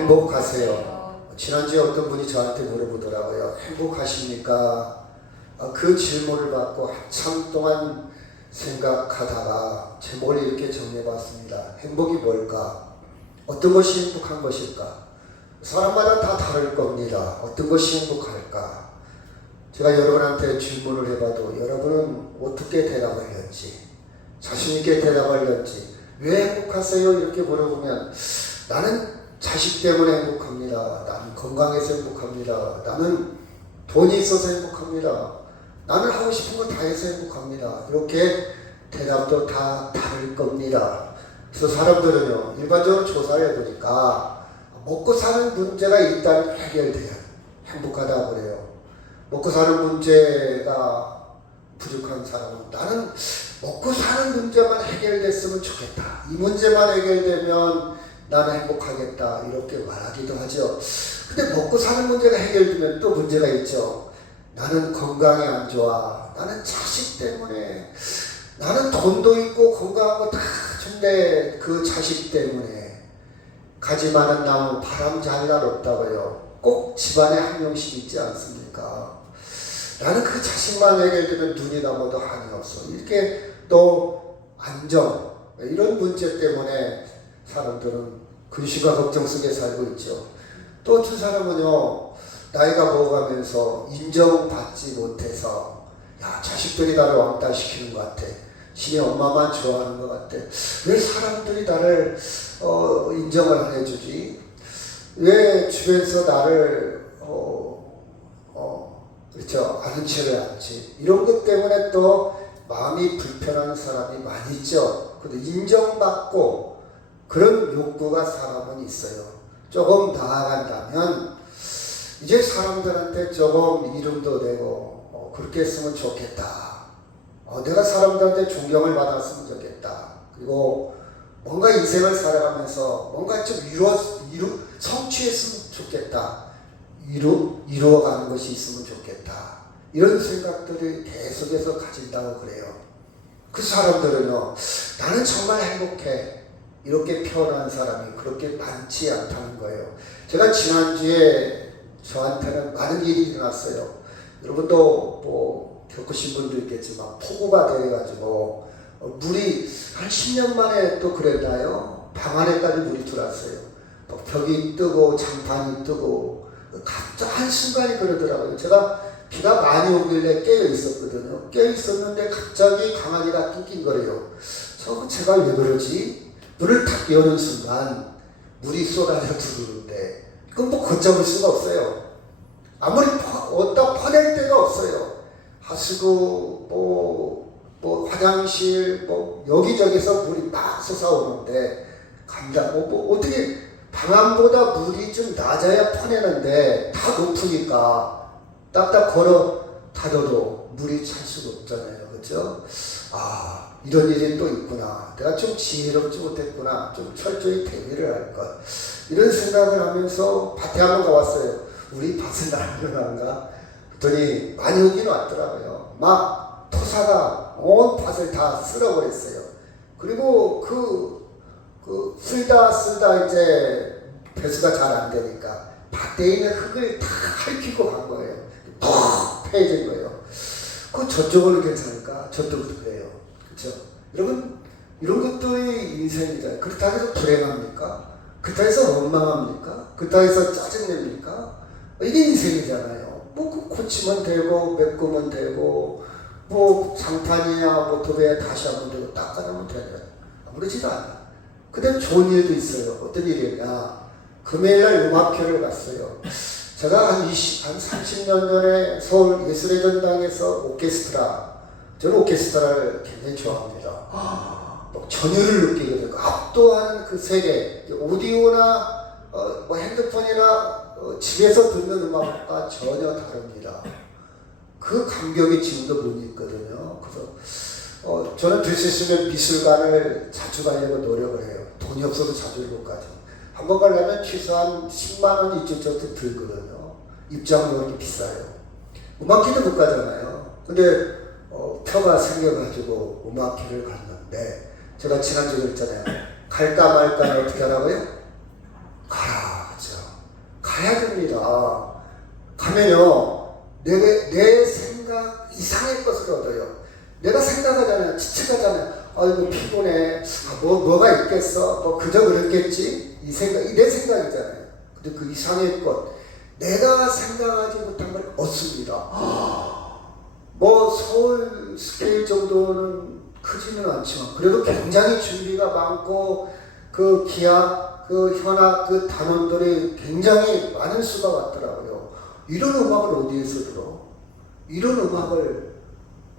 행복하세요. 지난주에 어떤 분이 저한테 물어보더라고요. 행복하십니까? 그 질문을 받고 한참 동안 생각하다가 제목을 이렇게 정해봤습니다. 행복이 뭘까? 어떤 것이 행복한 것일까? 사람마다 다 다를 겁니다. 어떤 것이 행복할까? 제가 여러분한테 질문을 해봐도 여러분은 어떻게 대답하려는지, 자신있게 대답하려는지, 왜 행복하세요? 이렇게 물어보면 나는 자식 때문에 행복합니다. 나는 건강해서 행복합니다. 나는 돈이 있어서 행복합니다. 나는 하고 싶은 거 다 해서 행복합니다. 이렇게 대답도 다 다를 겁니다. 그래서 사람들은요, 일반적으로 조사를 해보니까 먹고 사는 문제가 일단 해결돼야 행복하다고 그래요. 먹고 사는 문제가 부족한 사람은 나는 먹고 사는 문제만 해결됐으면 좋겠다. 이 문제만 해결되면 나는 행복하겠다. 이렇게 말하기도 하죠. 근데 먹고 사는 문제가 해결되면 또 문제가 있죠. 나는 건강이 안 좋아. 나는 자식 때문에. 나는 돈도 있고 건강한 거 다 좋은데 그 자식 때문에. 가지 많은 나무 바람 잘 날 없다고요. 꼭 집안에 한 명씩 있지 않습니까? 나는 그 자식만 해결되면 눈이 감아도 한이 없어. 이렇게 또 안정, 이런 문제 때문에 사람들은 근심과 걱정 속에 살고 있죠. 또 어떤 사람은요, 나이가 먹어가면서 인정받지 못해서, 야, 자식들이 나를 왕따시키는 것 같아. 신이 엄마만 좋아하는 것 같아. 왜 사람들이 나를 인정을 안 해주지? 왜 주변에서 나를 그렇죠, 아는 체를 안지? 이런 것 때문에 또 마음이 불편한 사람이 많이 있죠. 근데 인정받고 그런 욕구가 사람은 있어요. 조금 나아간다면 이제 사람들한테 조금 이름도 되고 그렇게 했으면 좋겠다. 내가 사람들한테 존경을 받았으면 좋겠다. 그리고 뭔가 인생을 살아가면서 뭔가 좀 성취했으면 좋겠다. 이루어가는 것이 있으면 좋겠다. 이런 생각들을 계속해서 가진다고 그래요. 그 사람들은요, 나는 정말 행복해. 이렇게 표현한 사람이 그렇게 많지 않다는 거예요. 제가 지난주에 저한테는 많은 일이 일어났어요. 여러분도 뭐 겪으신 분도 있겠지만 폭우가 돼가지고 물이 한 10년 만에 또 그랬나요? 방 안에까지 물이 들어왔어요. 벽이 뜨고 장판이 뜨고 갑자기 한순간에 그러더라고요. 제가 비가 많이 오길래 깨어 있었거든요. 깨어 있었는데 갑자기 강아지가 낑낑거려요. 제가 왜 그러지? 문을 탁 여는 순간 물이 쏟아져 들어오는데 그건 뭐 걷잡을 수가 없어요. 아무리 어디다 퍼낼 데가 없어요. 하수구, 뭐 화장실, 뭐 여기저기서 물이 막 솟아오는데 어떻게 방안보다 물이 좀 낮아야 퍼내는데 다 높으니까 딱딱 걸어 닫아도 물이 찰 수가 없잖아요. 그렇죠? 이런 일이 또 있구나. 내가 좀 지혜롭지 못했구나. 좀 철저히 대비를 할 것. 이런 생각을 하면서 밭에 한번 가봤어요. 우리 밭은 나는가? 그랬더니 많이 오긴 왔더라고요. 막 토사가 온 밭을 다 쓸어버렸어요. 그리고 쓸다 이제 배수가 잘 안 되니까 밭에 있는 흙을 다 핥히고 간 거예요. 푹 패해진 거예요. 저쪽은 괜찮을까? 저쪽도 그래요. 그렇죠? 여러분, 이런 것들이 인생이잖아요. 그렇다고 해서 불행합니까? 그렇다고 해서 원망합니까? 그렇다고 해서 짜증냅니까? 이게 인생이잖아요. 뭐 고치면 되고 메꾸면 되고 뭐 장판이야 도배야 다시 하면 되고 닦아내면 되냐. 아무렇지도 않아. 그 다음에 좋은 일도 있어요. 어떤 일이냐. 금요일날 음악회를 갔어요. 제가 한 30년 전에 서울 예술의 전당에서 저는 오케스트라를 굉장히 좋아합니다. 전율을 느끼게 되고 압도하는 그 세계, 오디오나 뭐 핸드폰이나 집에서 듣는 음악과 전혀 다릅니다. 그 감격이 지금도 못 잊거든요. 그래서 저는 될 수 있으면 미술관을 자주 가려고 노력을 해요. 돈이 없어도 자주 못 가죠. 한번 가려면 최소한 10만 원 이쪽 저쪽 들거든요. 입장료가 비싸요. 음악회도 못 가잖아요. 근데 표가 생겨가지고 음악회를 갔는데 제가 지난주에 그랬잖아요. 갈까 말까 어떻게 하라고요? 가라. 그렇죠. 가야 됩니다. 가면요, 내 생각 이상의 것을 얻어요. 내가 생각하잖아요. 지쳐가잖아요. 아이고 피곤해. 뭐가 있겠어. 그저 그랬겠지. 내 생각이잖아요. 근데 그 이상의 것, 내가 생각하지 못한 걸 얻습니다. 서울 스케일 정도는 크지는 않지만 그래도 굉장히 준비가 많고 그 기악, 그 현악, 그 단원들이 굉장히 많은 수가 같더라고요. 이런 음악을 어디에서 들어? 이런 음악을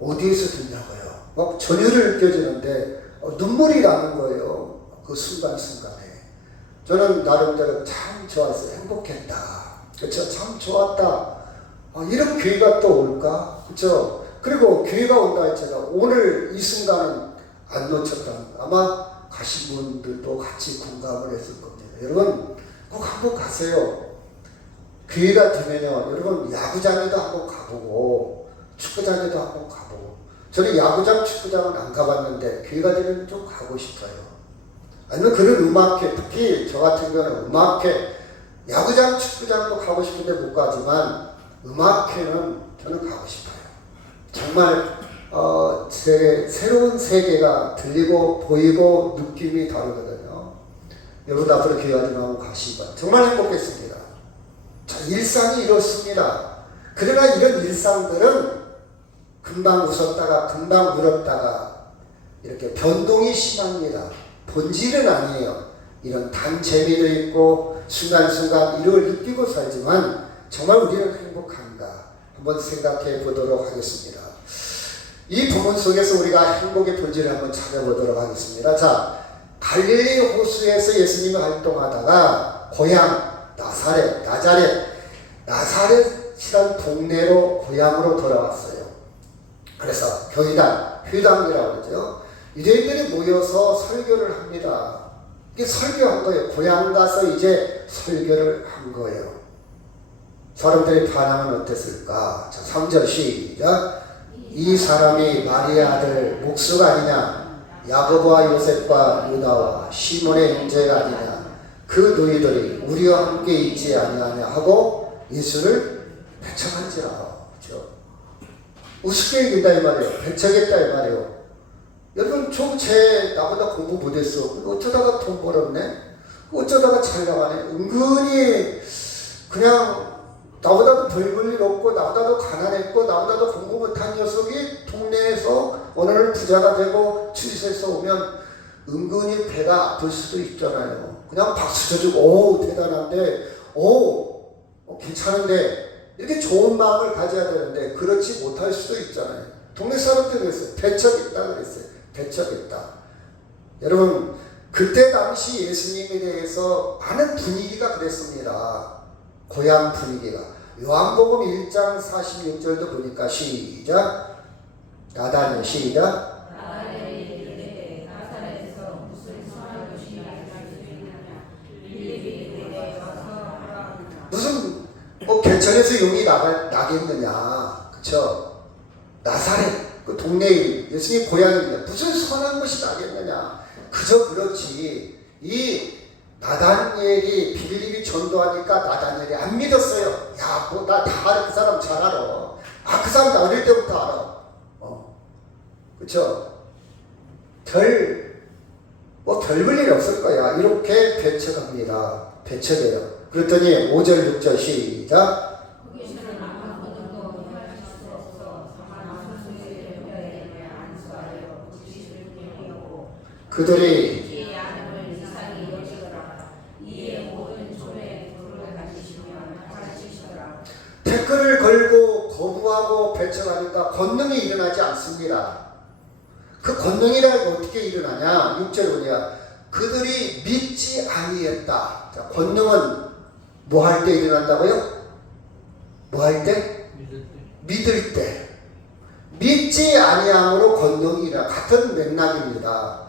어디에서 듣냐고요. 막 전율을 느껴지는데 눈물이 나는 거예요. 그 순간순간에. 저는 나름대로 참 좋았어요. 행복했다. 그렇죠? 참 좋았다. 이런 기회가 또 올까? 그렇죠? 그리고 기회가 온다 했잖아. 오늘 이 순간은 안 놓쳤다. 아마 가신 분들도 같이 공감을 했을 겁니다. 여러분 꼭 한번 가세요. 기회가 되면요, 여러분 야구장에도 한번 가보고 축구장에도 한번 가보고. 저는 야구장, 축구장은 안 가봤는데 기회가 되면 좀 가고 싶어요. 아니면 그런 음악회, 특히 저 같은 경우는 음악회, 야구장, 축구장도 가고 싶은데 못 가지만 음악회는 저는 가고 싶어요. 정말 제 새로운 세계가 들리고 보이고 느낌이 다르거든요. 여러분 앞으로 기회가 되면 가시기 정말 행복했습니다. 자, 일상이 이렇습니다. 그러나 이런 일상들은 금방 웃었다가 금방 울었다가 이렇게 변동이 심합니다. 본질은 아니에요. 이런 단재미도 있고 순간순간 이걸 느끼고 살지만 정말 우리는 행복한가 한번 생각해 보도록 하겠습니다. 이 부분 속에서 우리가 행복의 본질을 한번 찾아보도록 하겠습니다. 자, 갈릴리 호수에서 예수님이 활동하다가 고향 나사렛이란 동네로 고향으로 돌아왔어요. 그래서 회당이라고 그러죠. 유대인들이 모여서 설교를 합니다. 이게 설교한 거예요. 고향 가서 이제 설교를 한 거예요. 사람들의 반응은 어땠을까? 자, 3절 시작. 이 사람이 마리아 아들 목수가 아니냐? 야고보와 요셉과 유다와 시몬의 형제가 아니냐? 그 너희들이 우리와 함께 있지 아니하냐 하고 예수를 배척한지라. 그렇죠? 우습게 얘기한다 이 말이에요. 배척했다 이 말이에요. 여러분 나보다 공부 못했어. 어쩌다가 돈 벌었네? 어쩌다가 잘 나가네? 은근히 그냥 나보다도 덜 벌 일 없고 나보다도 가난했고 나보다도 공부 못한 녀석이 동네에서 어느 날 부자가 되고 출세해서 오면 은근히 배가 아플 수도 있잖아요. 그냥 박수 쳐주고 오 대단한데 괜찮은데 이렇게 좋은 마음을 가져야 되는데 그렇지 못할 수도 있잖아요. 동네 사람들이 그랬어요. 배척했다 그랬어요. 배척했다. 여러분 그때 당시 예수님에 대해서 많은 분위기가 그랬습니다. 고향 분위기가. 요한복음 1장 46절도 보니까 시작. 나다니엘 시작. 무슨 개천에서 용이 나겠느냐. 그쵸? 나사렛 그 동네에 예수님 고향입니다. 무슨 선한 것이 나겠느냐. 그저 그렇지. 이 나다니엘이 빌립이 전도하니까 나다니엘이 안 믿었어요. 야, 나 다 알아. 그 사람 잘 알아. 그 사람 나 어릴 때부터 알아. 그쵸? 별 볼 일이 없을 거야. 이렇게 배척합니다. 배척해요. 그랬더니 5절 6절 시작. 그들이 댓글을 걸고 거부하고 배척하니까 권능이 일어나지 않습니다. 그 권능이라고 어떻게 일어나냐? 6절 보니까 그들이 믿지 아니했다. 자, 권능은 뭐 할 때 일어난다고요? 뭐 할 때? 믿을 때. 믿지 아니함으로 권능이 일어나. 같은 맥락입니다.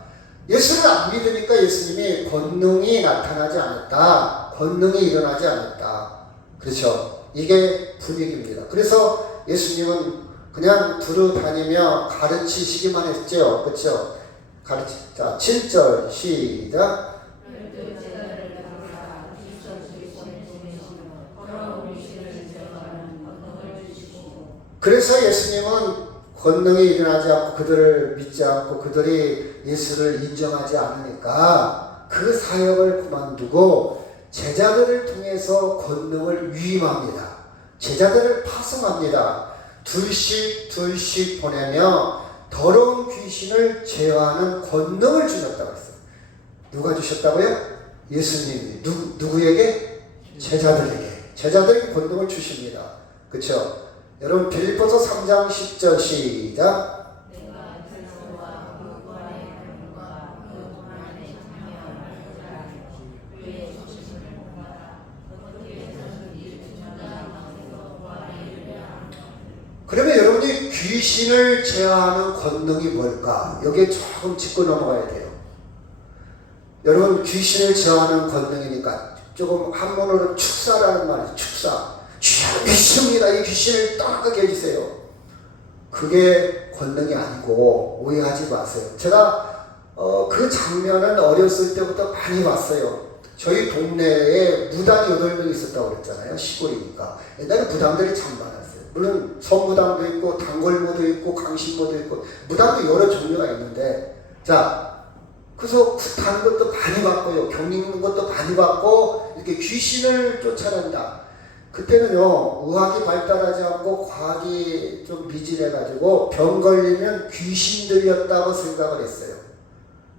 예수를 안 믿으니까 예수님이 권능이 나타나지 않았다. 권능이 일어나지 않았다. 그렇죠? 이게 분위기입니다. 그래서 예수님은 그냥 두루 다니며 가르치시기만 했죠. 그렇죠? 자, 7절 시작. 그래서 예수님은 권능이 일어나지 않고 그들을 믿지 않고 그들이 예수를 인정하지 않으니까 그 사역을 그만두고 제자들을 통해서 권능을 위임합니다. 제자들을 파송합니다. 둘씩 보내며 더러운 귀신을 제어하는 권능을 주셨다고 했어요. 누가 주셨다고요? 예수님이. 누구에게? 제자들에게 권능을 주십니다. 그렇죠? 여러분 빌립보서 3장 10절 시작. 그러면 여러분이 귀신을 제어하는 권능이 뭘까? 여기에 조금 짚고 넘어가야 돼요. 여러분 귀신을 제어하는 권능이니까 조금 한문으로 축사라는 말이죠. 축사. 주여 믿습니다. 이 귀신을 떠나게 해주세요. 그게 권능이 아니고 오해하지 마세요. 제가 그 장면은 어렸을 때부터 많이 봤어요. 저희 동네에 무당이 8명 있었다고 그랬잖아요. 시골이니까. 옛날에 무당들이 참 많았어요. 물론 성무당도 있고 단골무도 있고 강신무도 있고 무당도 여러 종류가 있는데, 자 그래서 다른 것도 많이 봤고요. 경 읽는 것도 많이 봤고 이렇게 귀신을 쫓아낸다. 그때는요 의학이 발달하지 않고 과학이 좀 미진해가지고 병 걸리면 귀신 들렸다고 생각을 했어요.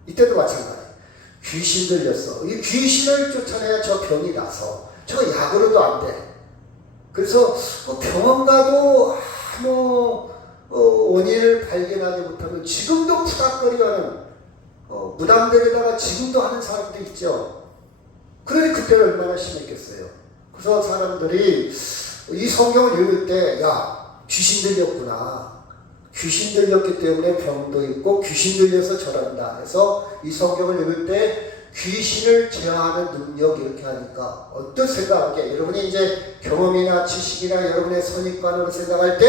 이때도 마찬가지. 귀신 들렸어. 이 귀신을 쫓아내야 저 병이 나서 저 약으로도 안 돼. 그래서 병원 가도 아무 원인을 발견하지 못하면 지금도 푸닥거리가는 무당들에다가 지금도 하는 사람도 있죠. 그러니 그때는 얼마나 심했겠어요. 그래서 사람들이 이 성경을 읽을 때, 야, 귀신 들렸구나. 귀신 들렸기 때문에 병도 있고 귀신 들려서 저런다 해서 이 성경을 읽을 때 귀신을 제어하는 능력 이렇게 하니까 어떤 생각하게 여러분이 이제 경험이나 지식이나 여러분의 선입관으로 생각할 때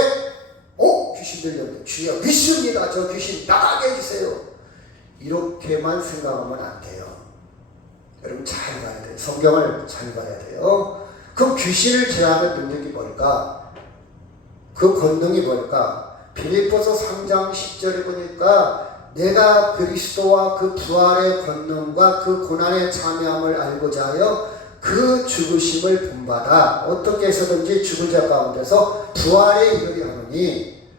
귀신 들렸네. 주여 믿습니다. 저 귀신 나가게 해주세요. 이렇게만 생각하면 안 돼요. 여러분 잘 봐야 돼요. 성경을 잘 봐야 돼요. 그럼 귀신을 제어하는 능력이 뭘까? 그 권능이 뭘까? 빌립보서 3장 10절에 보니까 내가 그리스도와 그 부활의 권능과 그 고난의 참여함을 알고자 하여 그 죽으심을 본받아 어떻게 해서든지 죽은 자 가운데서 부활에 이르게 하느니,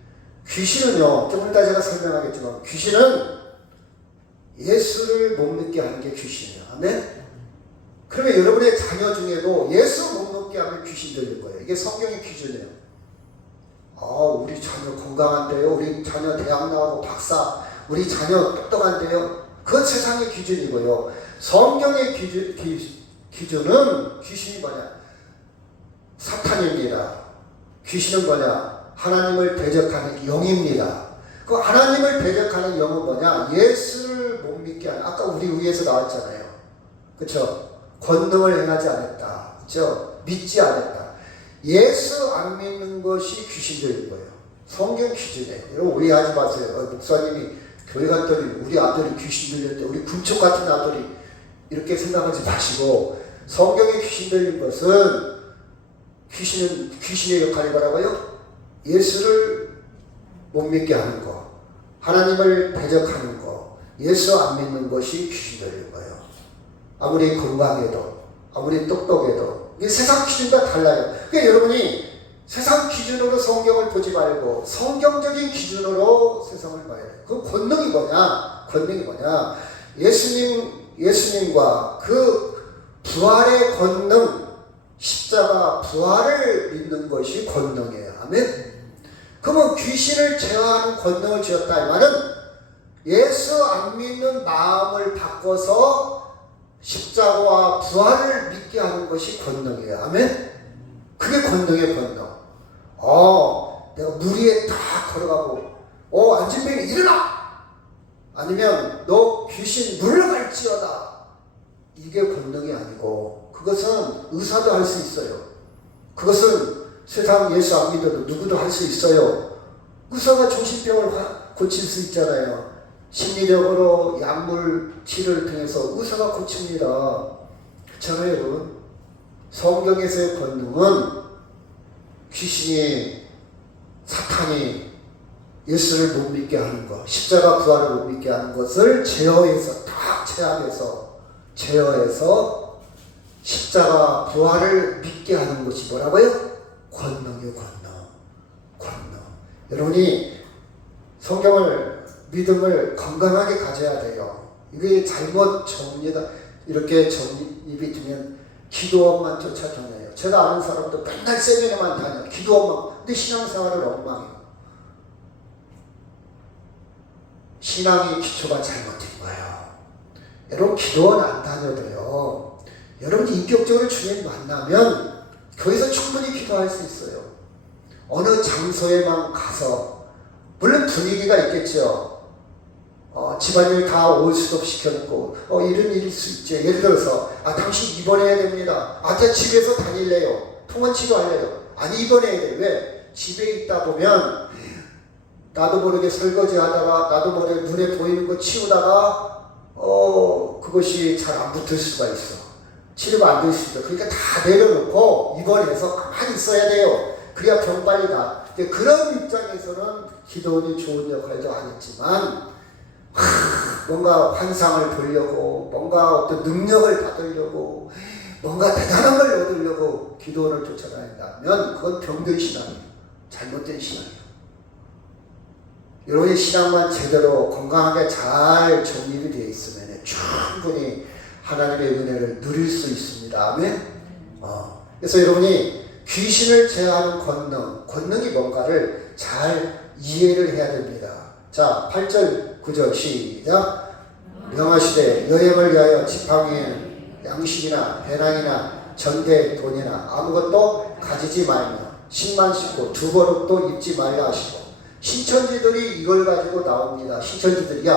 귀신은요 좀 이따 제가 설명하겠지만 귀신은 예수를 못 믿게 하는 게 귀신이에요. 아멘? 그러면 여러분의 자녀 중에도 예수 못 믿게 하면 귀신 들릴 거예요. 이게 성경의 기준이에요. 우리 자녀 건강한데요. 우리 자녀 대학 나오고 박사. 우리 자녀 똑똑한데요. 그건 세상의 기준이고요. 성경의 기준은 귀신이 뭐냐? 사탄입니다. 귀신은 뭐냐? 하나님을 대적하는 영입니다. 그 하나님을 대적하는 영은 뭐냐? 예수를 못 믿게 하는, 아까 우리 위에서 나왔잖아요. 그쵸? 권능을 행하지 않았다. 그쵸? 믿지 않았다. 예수 안 믿는 것이 귀신 들린 거예요. 성경 기준이에요. 여러분 오해하지 마세요. 목사님이 교회 갔더니 우리 아들이 귀신 들렸대. 우리 군축 같은 아들이 이렇게 생각하지 마시고, 성경에 귀신 들린 것은 귀신의 역할이 뭐라고요? 예수를 못 믿게 하는 거, 하나님을 대적하는 거, 예수 안 믿는 것이 귀신 들린 거예요. 아무리 건강해도 아무리 똑똑해도 이게 세상 기준과 달라요. 그러니까 여러분이 세상 기준으로 성경을 보지 말고 성경적인 기준으로 세상을 봐야 돼요. 그 권능이 뭐냐? 권능이 뭐냐? 예수님과 그 부활의 권능, 십자가 부활을 믿는 것이 권능이에요. 아멘? 그러면 귀신을 제어하는 권능을 주었다. 이 말은 예수 안 믿는 마음을 바꿔서 십자가와 부활을 믿게 하는 것이 권능이에요. 아멘? 그게 권능의 권능. 내가 물 위에 다 걸어가고, 안진뱅이 일어나! 아니면 너 귀신 물러갈지어다. 이게 권능이 아니고, 그것은 의사도 할 수 있어요. 그것은 세상 예수 안 믿어도 누구도 할 수 있어요. 의사가 정신병을 고칠 수 있잖아요. 심리적으로 약물 치료를 통해서 의사가 고칩니다. 그렇잖아요, 여러분. 성경에서의 권능은 귀신이 사탄이 예수를 못 믿게 하는 것, 십자가 부활을 못 믿게 하는 것을 제어해서 다 제어해서 십자가 부활을 믿게 하는 것이 뭐라고요? 권능이요, 권능. 여러분이 성경을 믿음을 건강하게 가져야 돼요. 이게 잘못 이렇게 정립이 되면 기도원만 쫓아다녀요. 제가 아는 사람도 맨날 세미나만 다녀. 기도원만. 근데 신앙생활은 엉망이에요. 신앙의 기초가 잘못된 거예요. 여러분 기도원 안 다녀도요. 여러분이 인격적으로 주님 만나면 거기서 충분히 기도할 수 있어요. 어느 장소에만 가서 물론 분위기가 있겠죠. 집안일 다 올 수도 시켜놓고 이런 일일 수 있죠. 예를 들어서 당신 입원해야 됩니다. 제가 집에서 다닐래요. 통원 치료할래요. 아니 입원해야 돼요. 왜? 집에 있다 보면 나도 모르게 설거지 하다가 나도 모르게 눈에 보이는 거 치우다가 그것이 잘 안 붙을 수가 있어. 치료가 안 될 수 있어. 그러니까 다 내려놓고 입원해서 가만히 있어야 돼요. 그래야 병 빨리 나. 그런 입장에서는 기도원이 좋은 역할도 안 했지만 뭔가 환상을 보려고 뭔가 어떤 능력을 받으려고 뭔가 대단한 걸 얻으려고 기도원을 쫓아다닌다면 그건 병든 신앙이에요. 잘못된 신앙이에요. 여러분의 신앙만 제대로 건강하게 잘 정립이 되어 있으면 충분히 하나님의 은혜를 누릴 수 있습니다. 아멘. 그래서 여러분이 귀신을 제어하는 권능이 뭔가를 잘 이해를 해야 됩니다. 자, 8절 9절 시작. 명하시되 여행을 위하여 지팡이에는 양식이나 배낭이나 전대 돈이나 아무것도 가지지 말며 신만 신고 두벌옷도 입지 말라 하시고. 신천지들이 이걸 가지고 나옵니다. 신천지들이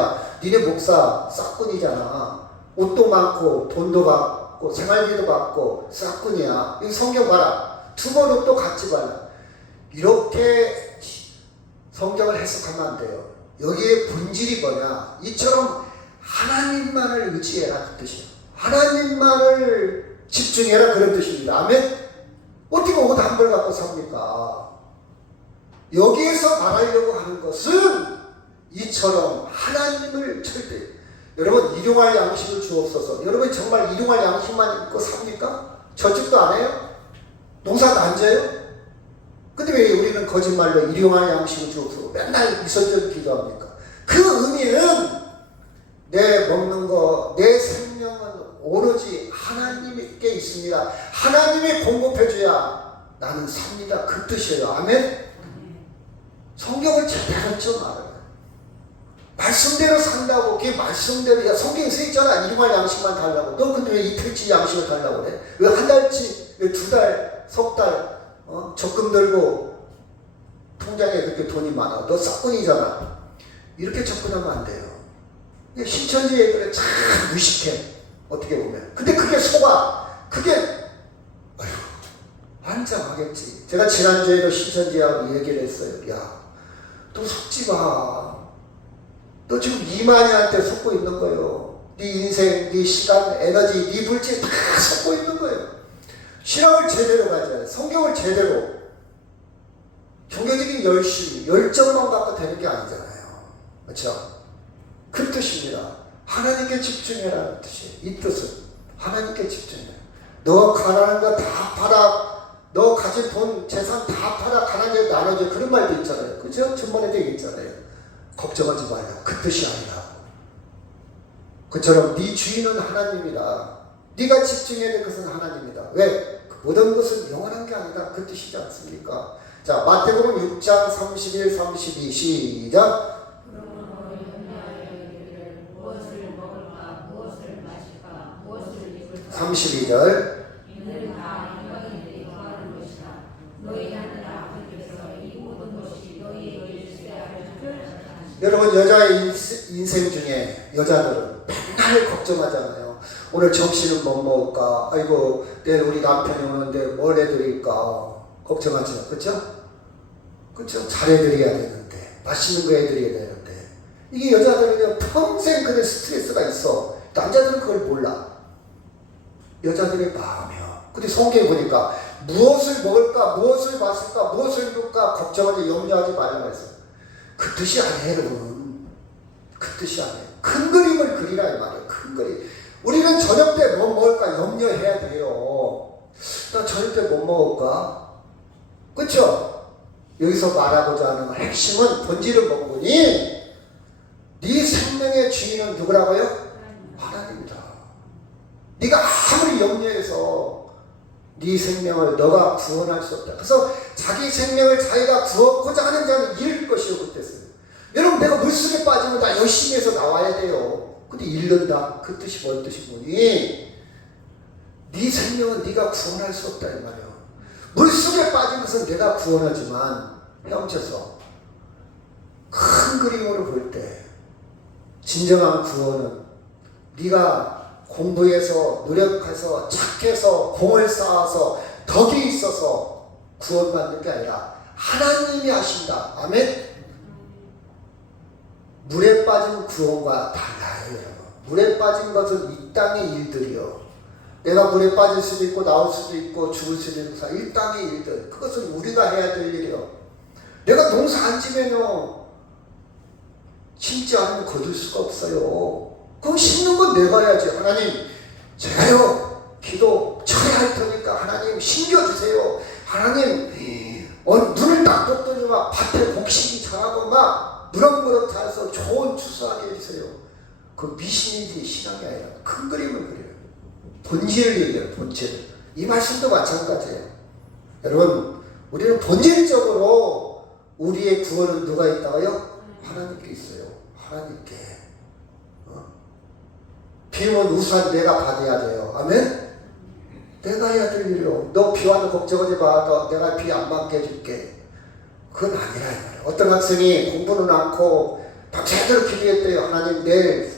니네 목사 싹꾼이잖아. 옷도 많고 돈도 받고 생활비도 받고 싹꾼이야. 이 성경 봐라. 두벌옷도 갖지 말라. 이렇게 성경을 해석하면 안 돼요. 여기에 본질이 뭐냐? 이처럼 하나님만을 의지해라 그 뜻이야. 하나님만을 집중해라 그런 뜻입니다. 아멘? 어떻게 옷 한 벌 갖고 삽니까? 여기에서 말하려고 하는 것은 이처럼 하나님을 절대 여러분 일용할 양식을 주옵소서. 여러분 정말 일용할 양식만 입고 삽니까? 저축도 안 해요? 농사도 안 져요? 근데 왜 우리는 거짓말로 일용할 양식을 주옵소서 맨날 이선전 기도합니까? 그 의미는 내 먹는 거, 내 생명은 오로지 하나님께 있습니다. 하나님이 공급해줘야 나는 삽니다. 그 뜻이에요. 아멘? 성경을 제대로 좀 알아요. 말씀대로 산다고, 그게 말씀대로, 성경에 써있잖아. 일용할 양식만 달라고. 너 근데 왜 이틀치 양식을 달라고 그래? 왜 한 달치, 왜 두 달, 석 달, 적금 들고 통장에 그렇게 돈이 많아. 너 싹꾼이잖아. 이렇게 접근하면 안 돼요. 신천지 애들은 참 무식해. 어떻게 보면. 근데 그게 속아. 그게, 환장하겠지. 제가 지난주에도 신천지하고 얘기를 했어요. 너 속지 마. 너 지금 이만희한테 속고 있는 거예요. 네 인생, 네 시간, 에너지, 네 물질 다 속고 있는 거예요. 신앙을 제대로 가져야 돼. 성경을 제대로. 종교적인 열정만 갖고 되는 게 아니잖아요. 그렇죠? 그 뜻입니다. 하나님께 집중해라는 뜻이에요. 이 뜻은 하나님께 집중해. 너 가난한 거 다 팔아. 너 가진 돈, 재산 다 팔아. 가난한 데 나눠줘. 그런 말도 있잖아요. 그죠? 전번에도 얘기했잖아요. 걱정하지 말라. 그 뜻이 아니라. 그처럼 네 주인은 하나님이다. 네가 집중해야 될 것은 하나님이다. 왜? 모든 것은 영원한 게 아니다. 그 뜻이지 않습니까? 자, 마태복음 6장 31, 32 시작. 32절. 여러분 여자의 인생 중에 여자들은 맨날 걱정하잖아요. 오늘 점심은 뭐 먹을까? 아이고 내일 우리 남편이 오는데 뭘 해드릴까? 걱정하죠. 그렇죠? 그렇죠? 잘해드려야 되는데 맛있는 거 해드려야 되는데 이게 여자들은 평생 그런 스트레스가 있어. 남자들은 그걸 몰라. 여자들의 마음이요. 근데 성경에 보니까 무엇을 먹을까, 무엇을 마실까, 무엇을 입을까 걱정하지 염려하지 말라고 했어요. 그 뜻이 아니에요, 여러분. 그 뜻이 아니에요. 큰 그림을 그리라 이 말이에요. 큰 그림. 우리는 저녁 때 뭐 먹을까 염려해야 돼요. 나 저녁 때 뭐 먹을까? 그렇죠? 여기서 말하고자 하는 핵심은 본질은 뭐니? 네 생명의 주인은 누구라고요? 하나님이다. 네가 아무리 염려해서 네 생명을 너가 구원할 수 없다. 그래서 자기 생명을 자기가 구하고자 하는 자는 잃을 것이요 그때서요. 여러분 내가 물속에 빠지면 나 열심히 해서 나와야 돼요. 근데 잃는다. 그 뜻이 뭔 뜻이 뭐니? 네 생명은 네가 구원할 수 없다 이 말이야. 물속에 빠진 것은 내가 구원하지만 헤엄쳐서 큰 그림으로 볼 때 진정한 구원은 네가 공부해서 노력해서 착해서 공을 쌓아서 덕이 있어서 구원받는 게 아니라 하나님이 하신다. 아멘. 물에 빠진 구원과 달라요, 여러분. 물에 빠진 것은 이 땅의 일들이요. 내가 물에 빠질 수도 있고 나올 수도 있고 죽을 수도 있고 이 땅의 일들. 그것은 우리가 해야 될 일이요. 내가 농사 안 지면요 심지 않으면 거둘 수가 없어요. 그럼 심는 건 내가 해야지. 하나님 제가요 기도 쳐야 할 테니까 하나님 심겨주세요. 하나님 눈을 딱 떴더니 막 밭에 곡식이 자라고 막 무럭무럭 자라서 좋은 추수하게 해주세요. 그 미신이지 신앙이 아니라 큰 그림을 그려요. 본질을 얘기해요. 본질. 이 말씀도 마찬가지예요. 여러분 우리는 본질적으로 우리의 구원은 누가 있다고요? 하나님께 있어요. 하나님께. 비오면 우산 내가 받아야 돼요. 아멘? 내가 해야 될 일이요. 너 비 와도 걱정하지 마. 내가 비 안 맞게 해줄게. 그건 아니라 이 말이에요. 어떤 학생이 공부는 않고 밤새도록 기도했대요. 하나님 내일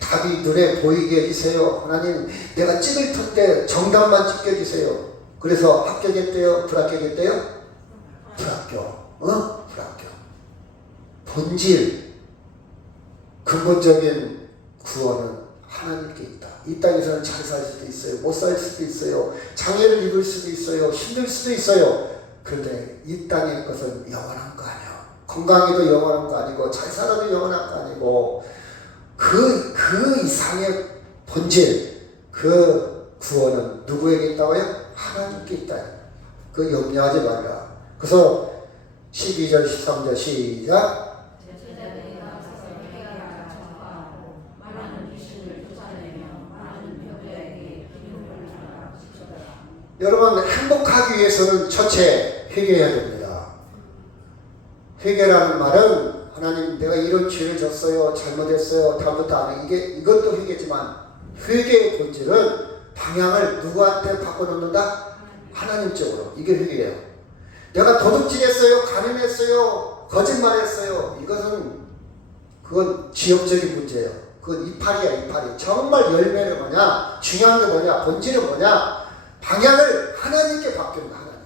답이 눈에 보이게 해주세요. 하나님 내가 찍을 텐데 정답만 찍혀주세요. 그래서 합격했대요? 불합격했대요? 불합격. 불합격. 본질 근본적인 구원은 하나님께 있다. 이 땅에서는 잘 살 수도 있어요. 못 살 수도 있어요. 장애를 입을 수도 있어요. 힘들 수도 있어요. 그런데 이 땅의 것은 영원한 거 아니야. 건강해도 영원한 거 아니고 잘 살아도 영원한 거 아니고 그 이상의 본질 그 구원은 누구에게 있다고요? 하나님께 있다. 그 염려하지 말라. 그래서 12절 13절 시작. 여러분 행복하기 위해서는 첫째 회개해야 됩니다. 회개라는 말은 하나님 내가 이런 죄를 졌어요. 잘못했어요. 다음부터 안 해. 이것도 회개지만 회개의 본질은 방향을 누구한테 바꿔놓는다? 하나님 쪽으로. 이게 회개예요. 내가 도둑질했어요. 가늠했어요. 거짓말했어요. 그건 지역적인 문제예요. 그건 이파리야 이파리. 정말 열매는 뭐냐? 중요한 게 뭐냐? 본질은 뭐냐? 방향을 하나님께 바꾼다. 하나님.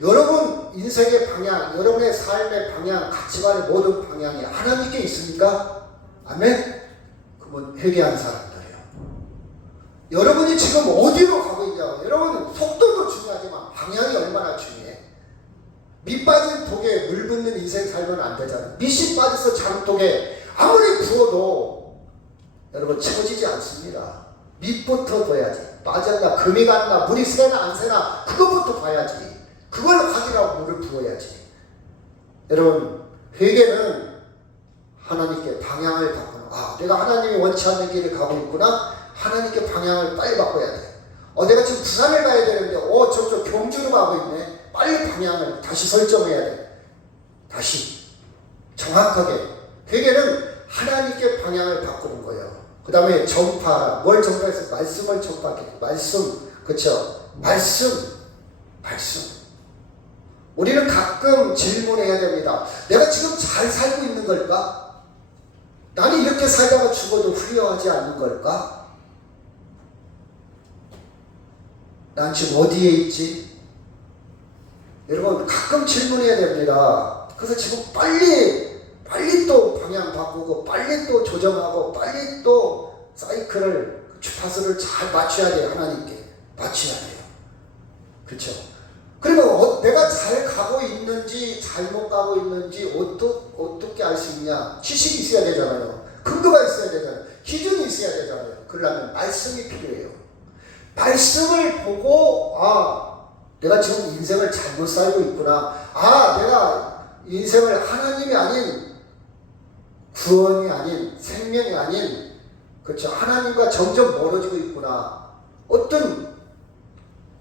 여러분 인생의 방향, 여러분의 삶의 방향, 가치관의 모든 방향이 하나님께 있습니까? 아멘? 그러면 회개한 사람들이에요. 여러분이 지금 어디로 가고 있냐고. 여러분 속도도 중요하지만 방향이 얼마나 중요해. 밑 빠진 독에 물 붓는 인생 살면 안 되잖아요. 밑이 빠져서 장독에 아무리 부어도 여러분 채워지지 않습니다. 밑부터 봐야지. 빠졌나 금이 갔나 물이 새나 안 새나 그것부터 봐야지. 그걸 확인하고 물을 부어야지. 여러분 회개는 하나님께 방향을 바꾸는. 내가 하나님이 원치 않는 길을 가고 있구나. 하나님께 방향을 빨리 바꿔야 돼. 내가 지금 부산을 가야 되는데 저쪽 경주로 가고 있네. 빨리 방향을 다시 설정해야 돼. 다시 정확하게. 회개는 하나님께 방향을 바꾸는 거예요. 그 다음에 전파. 뭘 전파해서? 말씀을 전파하게. 말씀. 그쵸? 말씀. 우리는 가끔 질문해야 됩니다. 내가 지금 잘 살고 있는 걸까? 나는 이렇게 살다가 죽어도 후회하지 않는 걸까? 난 지금 어디에 있지? 여러분 가끔 질문해야 됩니다. 그래서 지금 빨리 또 방향 바꾸고 빨리 또 조정하고 빨리 또 사이클을 주파수를 잘 맞춰야 돼요. 하나님께 맞춰야 돼요. 그렇죠? 내가 잘 가고 있는지 잘못 가고 있는지 어떻게 알 수 있냐? 지식이 있어야 되잖아요. 근거가 있어야 되잖아요. 기준이 있어야 되잖아요. 그러려면 말씀이 필요해요. 말씀을 보고 내가 지금 인생을 잘못 살고 있구나. 내가 인생을 하나님이 아닌 구원이 아닌 생명이 아닌 그렇죠. 하나님과 점점 멀어지고 있구나. 어떤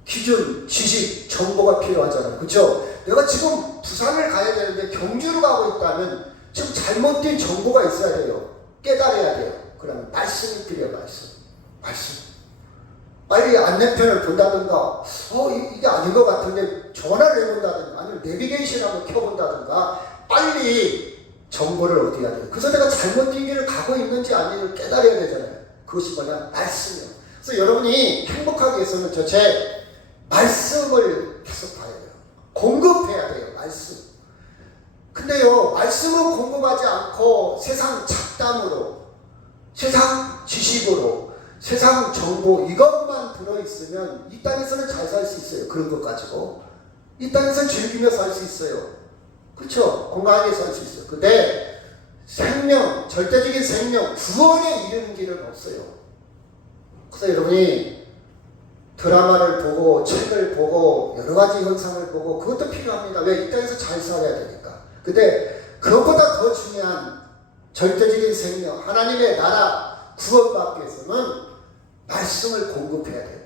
기준, 지식, 정보가 필요하잖아요. 그렇죠? 내가 지금 부산을 가야 되는데 경주로 가고 있다면 지금 잘못된 정보가 있어야 돼요. 깨달아야 돼요. 그러면 말씀이 필요해요. 말씀. 빨리 안내편을 본다든가 이게 아닌 것 같은데 전화를 해본다든가 아니면 내비게이션 한번 켜본다든가 빨리 정보를 얻어야 돼요. 그래서 내가 잘못된 길을 가고 있는지 아닌지 깨달아야 되잖아요. 그것이 뭐냐? 말씀이에요. 그래서 여러분이 행복하기 위해서는 제 말씀을 계속 봐야 돼요. 공급해야 돼요. 말씀. 근데요, 말씀은 공급하지 않고 세상 잡담으로, 세상 지식으로, 세상 정보 이것만 들어있으면 이 땅에서는 잘 살 수 있어요. 그런 것 가지고. 이 땅에서는 즐기며 살 수 있어요. 그렇죠? 건강하게 살 수 있어요. 근데 생명, 절대적인 생명, 구원에 이르는 길은 없어요. 그래서 여러분이 드라마를 보고 책을 보고 여러 가지 현상을 보고 그것도 필요합니다. 왜? 이 땅에서 잘 살아야 되니까. 근데 그것보다 더 중요한 절대적인 생명, 하나님의 나라 구원받기 위해서는 말씀을 공급해야 돼요.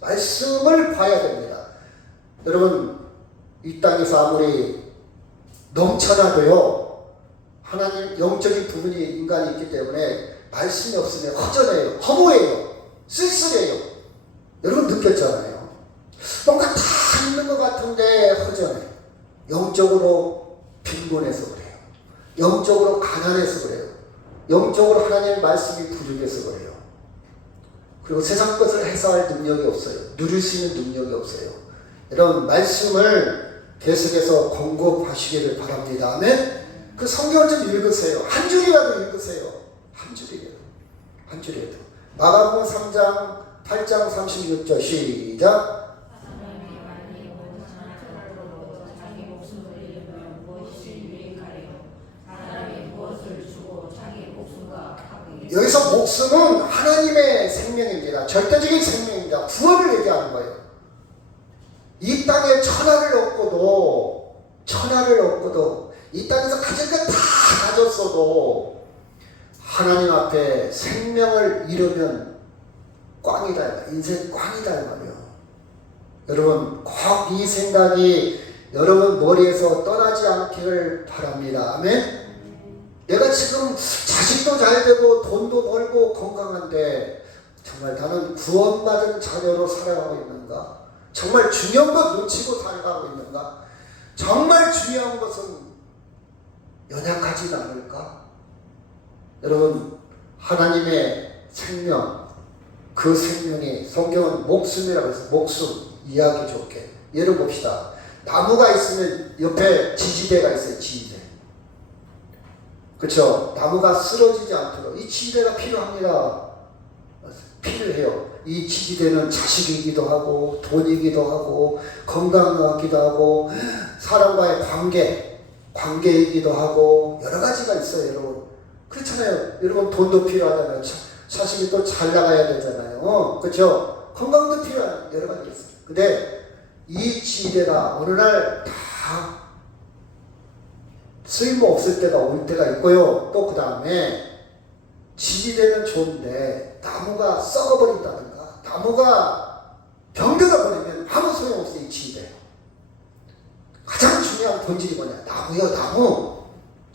말씀을 봐야 됩니다. 여러분 이 땅에서 아무리 넘쳐나도요, 하나님 영적인 부분이 인간이 있기 때문에 말씀이 없으면 허전해요. 허무해요. 쓸쓸해요. 여러분 느꼈잖아요. 뭔가 다 있는 것 같은데 허전해요. 영적으로 빈곤해서 그래요. 영적으로 가난해서 그래요. 영적으로 하나님의 말씀이 부족해서 그래요. 그리고 세상 것을 해소할 능력이 없어요. 누릴 수 있는 능력이 없어요. 이런 말씀을 계속해서 공급하시기를 바랍니다. 아멘. 그 성경을 좀 읽으세요. 한 줄이라도 읽으세요. 한 줄이라도. 마가복음 3장 8장 36절 시작. 여기서 목숨은 하나님의 생명입니다. 절대적인 생명입니다. 구원을 얘기하는 거예요. 이 땅에 천하를 얻고도 이 땅에서 가진 것 다 가졌어도 하나님 앞에 생명을 잃으면 꽝이다. 인생 꽝이다 말이에요. 여러분 꼭 이 생각이 여러분 머리에서 떠나지 않기를 바랍니다. 아멘. 내가 지금 자식도 잘 되고 돈도 벌고 건강한데 정말 나는 구원받은 자녀로 살아가고 있는가? 정말 중요한 것 놓치고 살아가고 있는가? 정말 중요한 것은 연약하지 않을까? 여러분 하나님의 생명, 그 생명이 성경은 목숨이라고 해서 목숨 이해하기 좋게 예를 봅시다. 나무가 있으면 옆에 지지대가 있어요. 지지대. 그렇죠? 나무가 쓰러지지 않도록 이 지지대가 필요합니다. 필요해요. 이 지지대는 자식이기도 하고 돈이기도 하고 건강이기도 하고 사람과의 관계이기도 하고 여러 가지가 있어요. 여러분 그렇잖아요. 여러분 돈도 필요하잖아요. 자식이 또 잘 나가야 되잖아요. 그렇죠? 건강도 필요한 여러 가지가 있어요. 근데 이 지지대가 어느 날 다 쓸모없을 때가 올 때가 있고요. 또 그 다음에 지지대는 좋은데 나무가 썩어버린다든가 나무가 병들어 버리면 아무 소용없어요. 이 지지대. 가장 중요한 본질이 뭐냐? 나무요 나무.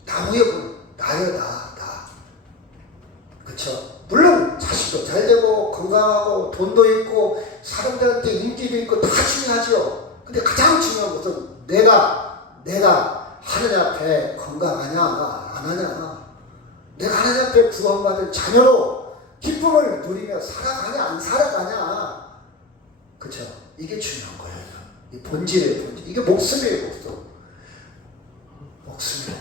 나무요 나요 나. 그쵸? 물론 자식도 잘 되고 건강하고 돈도 있고 사람들한테 인기도 있고 다 중요하죠. 근데 가장 중요한 것은 내가 하나님 앞에 건강하냐 안 하냐, 내가 하나님 앞에 구원받은 자녀로 기쁨을 누리며 살아가냐 안 살아가냐. 그쵸? 이게 중요한 거예요. 이 본질이에요. 본질. 이게 목숨이에요. 목숨.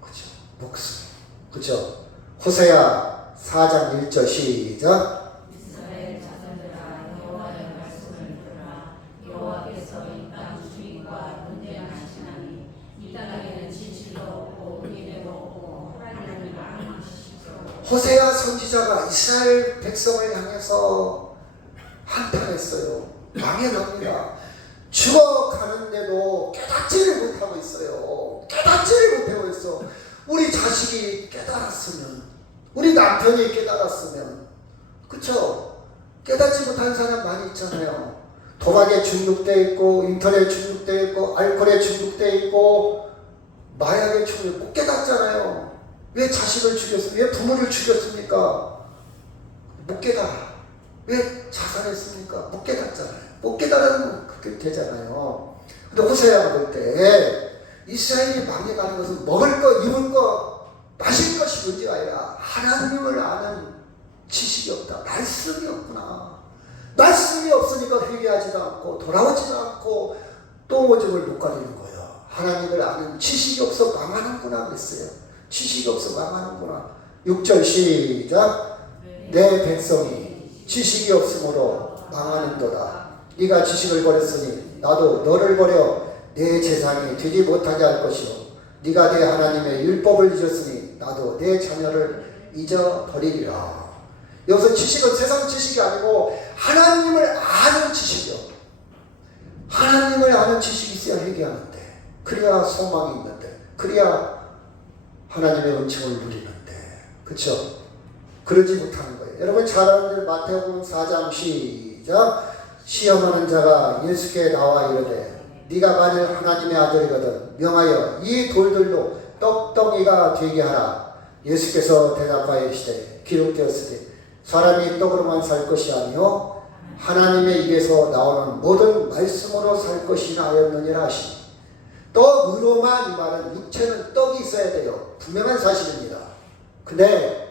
그쵸? 목숨. 그쵸? 호세아 4장 1절 시작. 이스라엘 자손들아 여호와의 말씀을 들으라. 여호와께서 이 땅 주인 우리와 논쟁하시나니 이 땅에는 진실도 없고 은혜도 없고 하나님을 아는 지식도 없고. 호세아 선지자가 이스라엘 백성을 향해서 한탄했어요. 망해갑니다. 죽어가는데도 깨닫지를 못하고 있어요. 깨닫지를 못하고 있어. 우리 자식이 깨달았으면, 우리 남편이 깨달았으면, 그쵸? 깨닫지 못한 사람 많이 있잖아요. 도박에 중독돼 있고, 인터넷 중독돼 있고, 알코올에 중독돼 있고, 마약에 중독돼 못 깨닫잖아요. 왜 자식을 죽였습니까? 왜 부모를 죽였습니까? 못 깨달아. 왜 자살했습니까? 못 깨닫잖아요. 못 깨달으면 그렇게 되잖아요. 근데 호세아가 볼 때 이스라엘이 망해가는 것은 먹을 거, 입을 거, 마실 것이 문제가 아니라 하나님을 아는 지식이 없다. 말씀이 없구나. 말씀이 없으니까 회개하지도 않고 돌아오지도 않고 또 오줌을 못 가리는 거예요. 하나님을 아는 지식이 없어 망하는구나 그랬어요. 지식이 없어 망하는구나. 6절 시작. 내 백성이 지식이 없으므로 망하는도다. 네가 지식을 버렸으니 나도 너를 버려 내 재산이 되지 못하게 할 것이요 네가 내 하나님의 율법을 잊었으니 나도 내 자녀를 잊어버리리라. 여기서 지식은 세상 지식이 아니고 하나님을 아는 지식이요. 하나님을 아는 지식이 있어야 회개하는데, 그래야 소망이 있는데, 그래야 하나님의 은총을 누리는데, 그쵸? 그러지 못하는 거예요. 여러분 잘 아는 대로 마태복음 4장 시작. 시험하는 자가 예수께 나와 이르되 네가 만일 하나님의 아들이거든 명하여 이 돌들로 떡덩이가 되게 하라. 예수께서 대답하시되 기록되었으되 사람이 떡으로만 살 것이 아니요 하나님의 입에서 나오는 모든 말씀으로 살 것이라 하였느니라 하시니. 떡으로만, 이 말은 육체는 떡이 있어야 돼요. 분명한 사실입니다. 근데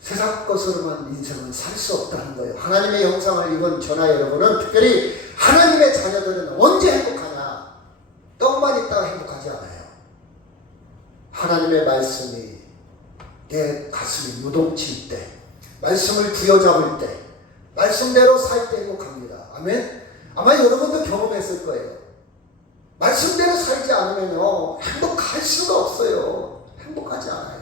세상 것으로만 인생은 살 수 없다는 거예요. 하나님의 형상을 입은 저나 여러분은, 특별히 하나님의 자녀들은 언제 행복하냐? 떡만 있다가 행복하지 않아요. 하나님의 말씀이 내 가슴이 요동칠 때, 말씀을 부여잡을 때, 말씀대로 살 때 행복합니다. 아멘? 아마 여러분도 경험했을 거예요. 말씀대로 살지 않으면요 행복할 수가 없어요. 행복하지 않아요.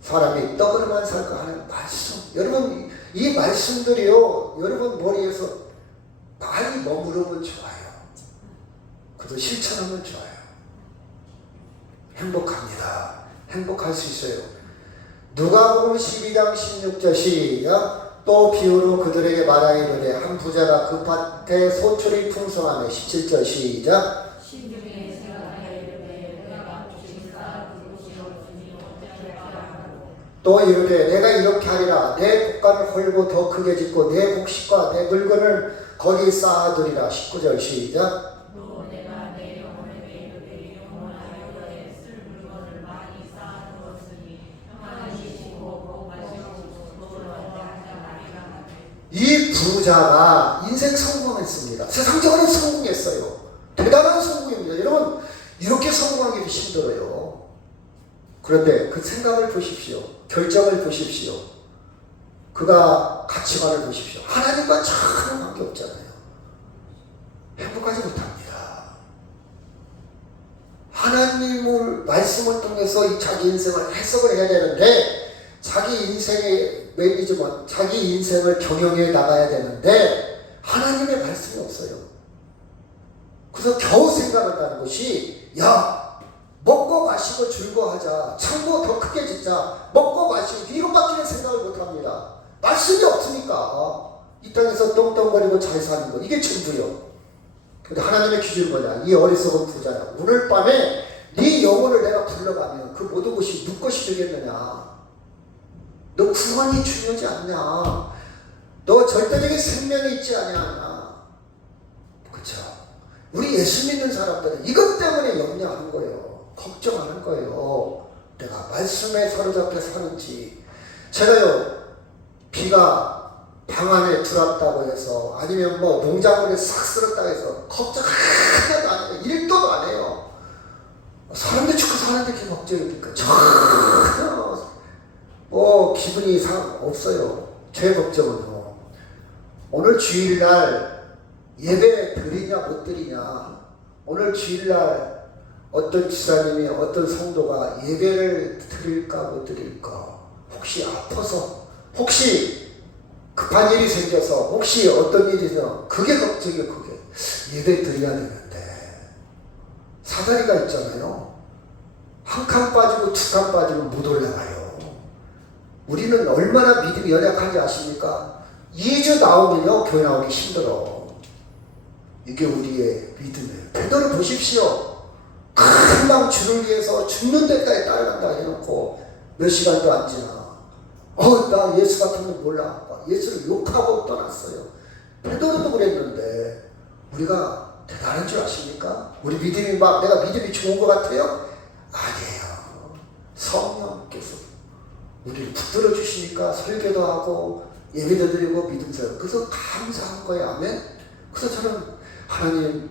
사람이 떡으로만 살까 하는 말씀. 여러분 이 말씀들이요 여러분 머리에서 많이 머무르면 좋아요. 그래도 실천하면 좋아요. 행복합니다. 행복할 수 있어요. 누가복음 12장 16절 시작. 또 비유로 그들에게 말하기를 한 부자가 그 밭에 소출이 풍성하며 17절 시작. 또 이르되 내가 이렇게 하리라. 내 곡간을 헐고 더 크게 짓고 내 곡식과 내 물건을 거기 쌓아두리라. 19절 시작. 이 부자가 인생 성공했습니다. 세상적으로 성공했어요. 대단한 성공입니다. 여러분 이렇게 성공하기도 힘들어요. 그런데 그 생각을 보십시오. 결정을 보십시오. 그가 가치관을 보십시오. 하나님과 전혀 관계없잖아요. 행복하지 못합니다. 하나님을 말씀을 통해서 자기 인생을 해석을 해야 되는데, 자기 인생의 매니지먼트, 자기 인생을 경영해 나가야 되는데 하나님의 말씀이 없어요. 그래서 겨우 생각한다는 것이, 야 먹고 마시고 즐거워하자, 창고 더 크게 짓자, 먹고 마시고, 이것밖에 생각을 못합니다. 말씀이 없으니까 이 땅에서 똥똥거리고 잘 사는 것, 이게 전부요. 근데 하나님의 기준은 뭐냐? 이 어리석은 부자야, 오늘 밤에 네 영혼을 내가 불러가면 그 모든 것이 누 것이 되겠느냐? 너 구원이 중요하지 않냐? 너 절대적인 생명이 있지 않냐? 그쵸? 우리 예수 믿는 사람들은 이것 때문에 염려하는 거예요. 걱정하는 거예요. 내가 말씀에 사로잡혀 사는지. 제가요 비가 방 안에 들어왔다고 해서, 아니면 뭐 농작물에 싹 쓸었다고 해서 걱정 하나도 안 해요. 1도도 안 해요. 사람들 죽고 사는데 그게 걱정입니까? 전혀 기분이 이상 없어요. 제 걱정은요, 오늘 주일날 예배 드리냐 못 드리냐. 오늘 주일날 어떤 지사님이 어떤 성도가 예배를 드릴까 못 드릴까, 혹시 아파서, 혹시 급한 일이 생겨서, 혹시 어떤 일이 있어, 그게 걱정이에요. 그게 예배 드려야 되는데 사다리가 있잖아요. 한 칸 빠지고 두 칸 빠지면 못 올라가요. 우리는 얼마나 믿음이 연약한지 아십니까? 2주 나오면요 교회 나오기 힘들어. 이게 우리의 믿음이에요. 베드로 보십시오. 금방 주를 위해서 죽는 데까지 따라간다 해놓고 몇 시간도 안 지나 나 예수 같은 거 몰라, 예수를 욕하고 떠났어요. 베드로도 그랬는데 우리가 대단한 줄 아십니까? 우리 믿음이 막 내가 믿음이 좋은 것 같아요? 아니에요. 성령께서 우리를 붙들어 주시니까 설교도 하고 예배도 드리고 믿음 세우고, 그래서 감사한 거예요. 아멘. 그래서 저는 하나님,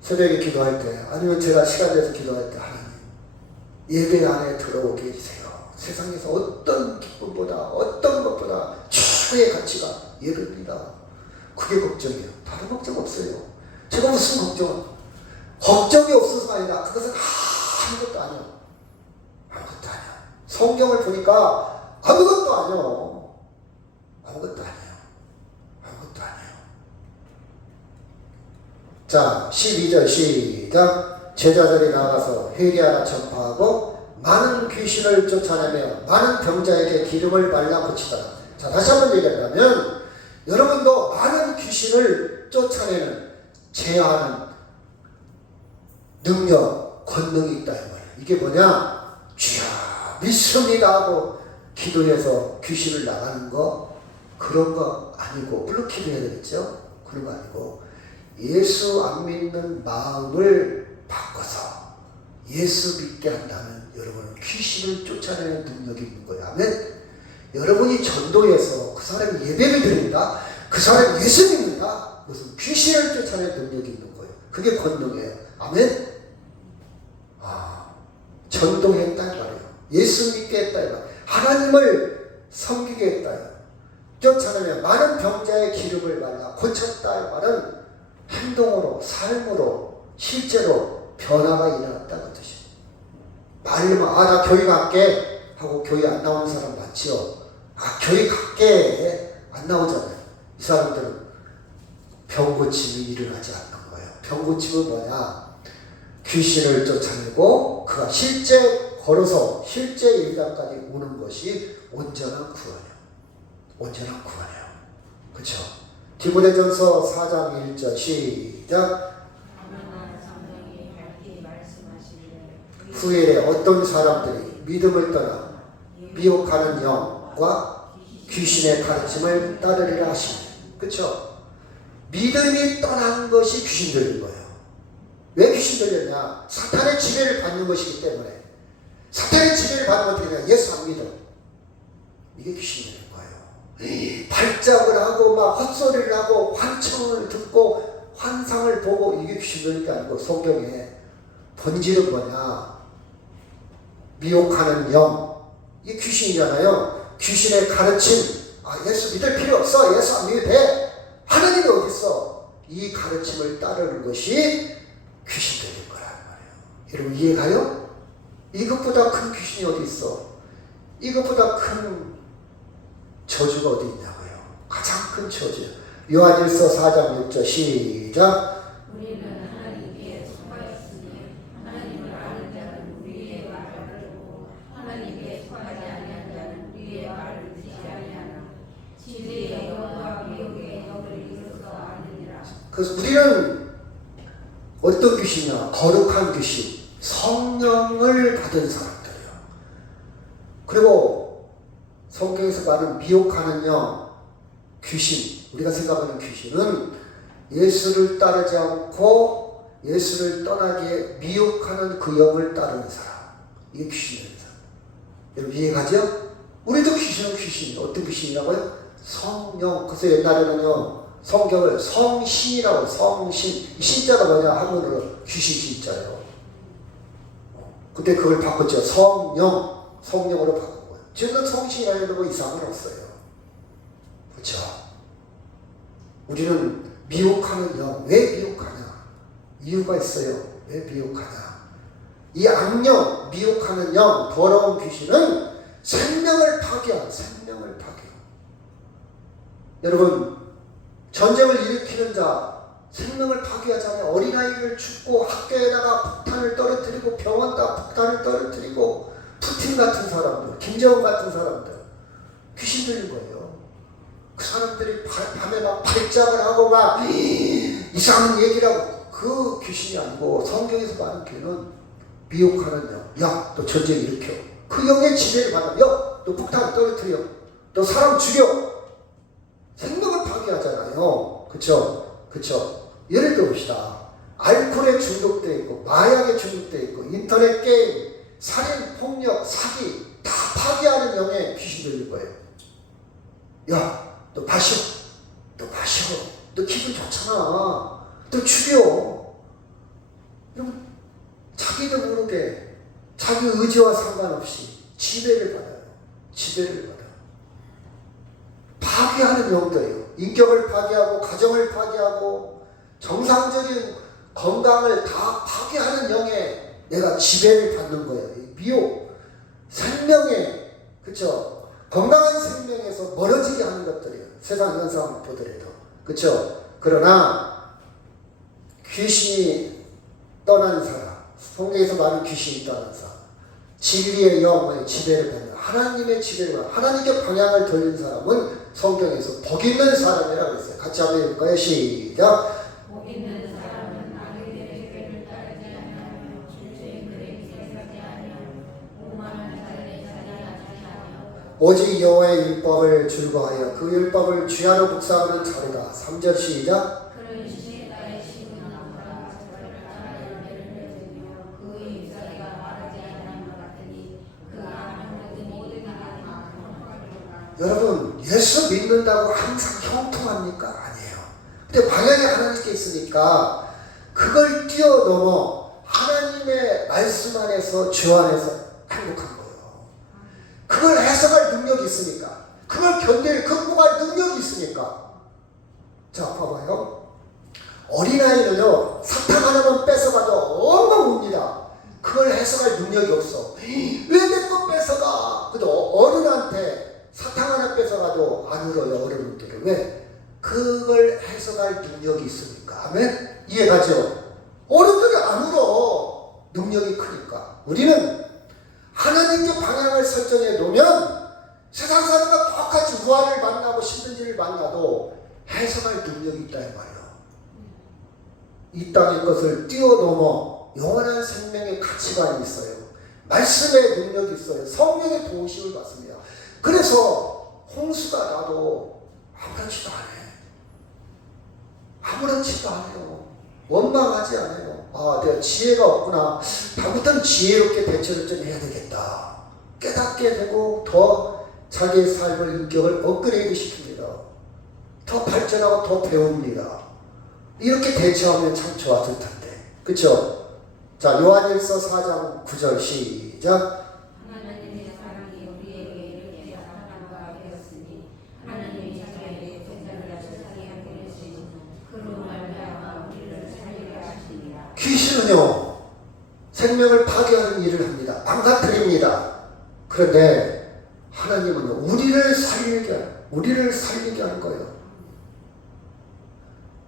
새벽에 기도할 때 아니면 제가 시간 내서 기도할 때, 하나님 예배 안에 들어오게 해주세요. 세상에서 어떤 기쁨보다 어떤 것보다 최고의 가치가 예배입니다. 그게 걱정이에요. 다른 걱정 없어요. 제가 무슨 걱정이 없어서가 아니라 그것은 아무것도 아니야. 아무것도 아니야. 성경을 보니까 아무것도 아니야. 아무것도 아니에요. 아무것도 아니에요. 자, 12절 시작. 제자들이 나가서 회개하라 전파하고 많은 귀신을 쫓아내며 많은 병자에게 기름을 발라 붙이더라. 자, 다시 한번 얘기하면 여러분도 많은 귀신을 쫓아내는, 제어하는 능력, 권능이 있다 이 말이에요. 이게 뭐냐? 주여 믿습니다 하고 기도해서 귀신을 나가는 거, 그런 거 아니고, 물론 기도해야 되겠죠? 그런 거 아니고 예수 안 믿는 마음을 바꿔서 예수 믿게 한다면 여러분은 귀신을 쫓아내는 능력이 있는 거예요. 아멘. 여러분이 전도해서 그 사람이 예배를 드립니다, 그 사람이 예수 믿는다, 무슨 귀신을 쫓아내는 능력이 있는 거예요. 그게 권능이에요. 아멘. 전도했다 이 말이에요. 예수 믿게 했다 이 말이에요. 하나님을 섬기게 했다 이 말이에요. 쫓아내며 많은 병자의 기름을 발라 고쳤다 이 말은 행동으로, 삶으로, 실제로 변화가 일어났다 그 뜻이에요. 말로만 나 교회 갈게 하고 교회 안 나오는 사람 많지요. 교회 갈게 안 나오잖아요. 이 사람들은 병 고침이 일어나지 않는 거예요. 병 고침은 뭐냐? 귀신을 쫓아내고 그가 실제 걸어서 실제 일당까지 오는 것이 온전한 구원이에요. 온전한 구원이에요. 그렇죠? 디모데전서 4장 1절 시작. 후일에 어떤 사람들이 믿음을 떠나 미혹하는 영과 귀신의 가르침을 따르리라 하시니, 그렇죠? 믿음이 떠난 것이 귀신 들린 거예요. 왜 귀신 들렸냐? 사탄의 지배를 받는 것이기 때문에. 사탄의 지배를 받는 어떻게 되냐? 예수 안 믿어. 이게 귀신 들린 거예요. 발작을 하고 막 헛소리를 하고 환청을 듣고 환상을 보고, 이게 귀신 들린 게 아니고 성경에 본질은 뭐냐? 미혹하는 영, 이게 귀신이잖아요. 귀신의 가르침, 예수 믿을 필요 없어, 예수 안 믿어도 돼, 하나님이 어디 있어, 이 가르침을 따르는 것이 귀신 들린 거란 말이에요. 여러분 이해가요? 이것보다 큰 귀신이 어디 있어? 이것보다 큰 저주가 어디 있냐고요. 가장 큰 저주예요. 요한일서 4장 6절 시작. 우리는 하나님께 속하였으니 하나님을 아는 자는 우리의 말을 듣고 하나님께 속하지 아니한 자는 우리의 말을 듣지 아니하나 진리의 영과 미혹의 영을 이루어서 아느니라. 그래서 우리는 어떤 귀신이냐? 거룩한 귀신, 성령을 받은 사람들이에요. 그리고 성경에서 말하는 미혹하는 영, 귀신, 우리가 생각하는 귀신은 예수를 따르지 않고 예수를 떠나게 미혹하는 그 영을 따르는 사람, 이게 귀신입니다. 여러분 이해가죠? 우리도 귀신은 귀신이에요. 어떤 귀신이라고요? 성령. 그래서 옛날에는요 성경을 성신이라고, 성신, 신자가 뭐냐 한문으로 귀신 신자예요. 그때 그걸 바꿨죠. 성령, 성령으로 바꾼 거예요. 지금은 성신이라는 거 이상은 없어요. 그렇죠? 우리는 미혹하는 영. 왜 미혹하냐? 이유가 있어요. 왜 미혹하냐? 이 악령, 미혹하는 영, 더러운 귀신은 생명을 파괴한, 생명을 파괴. 여러분, 전쟁을 일으키는 자, 생명을 파괴하자면 어린아이를 죽고 학교에다가 폭탄을 떨어뜨리고 병원에다 폭탄을 떨어뜨리고 푸틴 같은 사람들, 김정은 같은 사람들, 귀신 들린 거예요. 그 사람들이 밤에 막 발작을 하고 막 이상한 얘기를 하고, 그 귀신이 아니고 성경에서 말하는 귀는 미혹하는 영. 야, 너 전쟁 일으켜. 그 영의 지배를 받아. 야, 너 폭탄 떨어뜨려. 너 사람 죽여. 생명을 파괴하잖아요. 그쵸? 그쵸? 예를 들어봅시다. 알코올에 중독돼 있고, 마약에 중독돼 있고, 인터넷 게임, 살인, 폭력, 사기 다 파괴하는 영에 귀신 들릴 거예요. 야, 너 마셔. 너 마셔. 너 기분 좋잖아. 너 죽여. 여러분, 자기도 모르게 자기 의지와 상관없이 지배를 받아요. 지배를 받아요. 파괴하는 영들이에요. 인격을 파괴하고 가정을 파괴하고 정상적인 건강을 다 파괴하는 영에 내가 지배를 받는 거예요. 미혹, 생명의, 그쵸? 건강한 생명에서 멀어지게 하는 것들이에요. 세상 현상을 보더라도. 그쵸? 그러나 귀신이 떠난 사람, 성경에서 말하는 귀신이 떠난 사람, 진리의 영의 지배를 받는, 하나님의 지배를 받는, 하나님께 방향을 돌린 사람은 성경에서 복 있는 사람이라고 했어요. 같이 한번 해볼까요? 시작. 복 있는 사람은 아들들의 죄를 따르지 아니하며 주의 글에 기록하지 아니하며 오만한 자들의 자리에 앉지 아니하며 오직 여호와의 율법을 즐거워하여 그 율법을 주야로 묵상하는 자리다. 3절 시작. 그는 시에 따라 심은 나무라 저를 따라 열매를 맺으며 그 잎사귀가 마르지 아니하는 것 같으니 그 안에 모든 이들이 여러분, 예수 믿는다고 항상 형통합니까? 아니에요. 근데 방향이 하나님께 있으니까 그걸 뛰어넘어 하나님의 말씀 안에서 주 안에서 행복한 거예요. 그걸 해석할 능력이 있으니까, 그걸 극복할 능력이 있으니까. 자, 봐봐요. 어린아이는요, 사탕 하나만 뺏어가도 엉엉 웁니다. 그걸 해석할 능력이 없어. 왜 내 거 뺏어가? 그래도 어른한테 사탕 하나 뺏어가도 안 울어요, 어른들은. 왜? 그걸 해석할 능력이 있으니까. 아멘? 이해가죠? 어른들이 안 울어. 능력이 크니까. 우리는 하나님께 방향을 설정해 놓으면 세상 사람과 똑같이 우화를 만나고 힘든 일을 만나도 해석할 능력이 있다, 이 말이에요. 이 땅의 것을 뛰어넘어 영원한 생명의 가치관이 있어요. 말씀의 능력이 있어요. 성령의 도우심을 받습니다. 그래서 홍수가 나도 아무렇지도 않아요. 아무렇지도 않아요. 원망하지 않아요. 아, 내가 지혜가 없구나. 다음부터는 지혜롭게 대처를 좀 해야 되겠다. 깨닫게 되고 더 자기의 삶을, 인격을 업그레이드 시킵니다. 더 발전하고 더 배웁니다. 이렇게 대처하면 참 좋았을 텐데. 그쵸? 자, 요한일서 4장 9절 시작. 하나님의 사랑이 우리에게 이렇게 나타난 바 되었으니 하나님이 자기에게 생명을 세상에 보내시니 그로 말미암아 우리를 살리게 하시니라. 귀신은요, 생명을 파괴하는 일을 합니다. 망가뜨립니다. 그런데 하나님은 우리를 살리게 하는 거예요.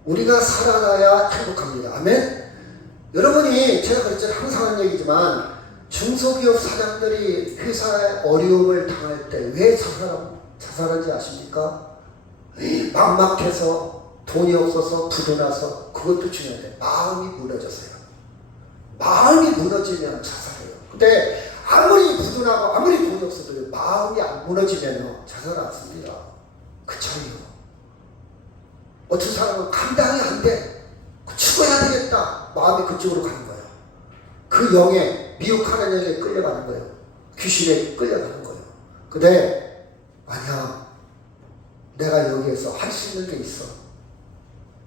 우리가 살아나야 행복합니다. 아멘? 여러분이, 제가 그랬잖아요. 항상 하는 얘기지만, 중소기업 사장들이 회사에 어려움을 당할 때 왜 자살하는지 아십니까? 막막해서, 돈이 없어서, 부도나서. 그것도 중요한데 마음이 무너졌어요. 마음이 무너지면 자살해요. 근데 아무리 부도나고 아무리 돈이 없어도 마음이 안 무너지면 자살 안 씁니다. 그 차이요. 어떤 사람은 감당이 안 돼. 죽어야 되겠다. 마음이 그쪽으로 가는 거예요. 그 영에, 미혹하는 영에 끌려가는 거예요. 귀신에 끌려가는 거예요. 근데 만약 내가 여기에서 할 수 있는 게 있어.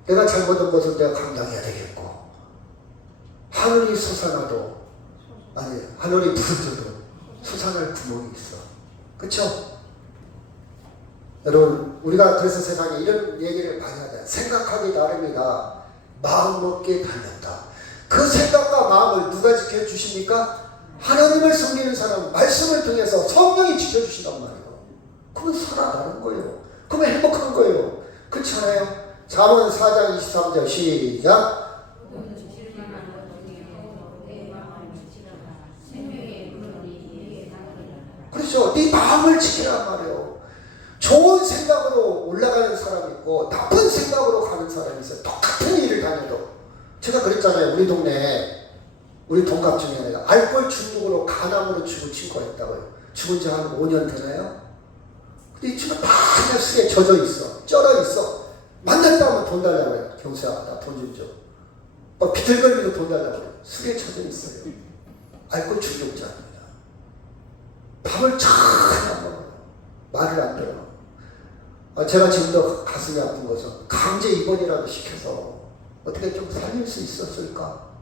내가 잘못한 것을 내가 감당해야 되겠고, 하늘이 솟아나도, 아니, 하늘이 부서져도 솟아날 구멍이 있어. 그쵸? 여러분, 우리가 그래서 세상에 이런 얘기를 많이 하잖아요. 생각하기 나름이다. 마음 먹기에 달렸다. 그 생각과 마음을 누가 지켜주십니까? 하나님을 섬기는 사람은 말씀을 통해서 성령이 지켜주신단 말이에요. 그러면 살아나는 거예요. 그러면 행복한 거예요. 그렇지 않아요? 잠언 4장 23절 시작. 그렇죠. 네 마음을 지키란 말이에요. 좋은 생각으로 올라가는 사람이 있고 나쁜 생각으로 가는 사람이 있어요. 똑같은 일을 다녀도. 제가 그랬잖아요. 우리 동네에 우리 동갑 중에 하나가 알코올 중독으로 간암으로 죽은 친구가 있다고요. 죽은 지 한 5년 되나요? 근데 이 친구 다 그냥 술에 젖어 있어. 쩔어 있어. 만났다 하면 돈 달라고 해요. 경수야, 나 돈 좀 줘. 비틀거리면서 돈 달라고 해요. 술에 젖어 있어요. 알코올 중독자입니다. 밥을 잘 안 먹어요. 말을 안 들어. 제가 지금도 가슴이 아픈 것은 강제 입원이라도 시켜서 어떻게 좀 살릴 수 있었을까?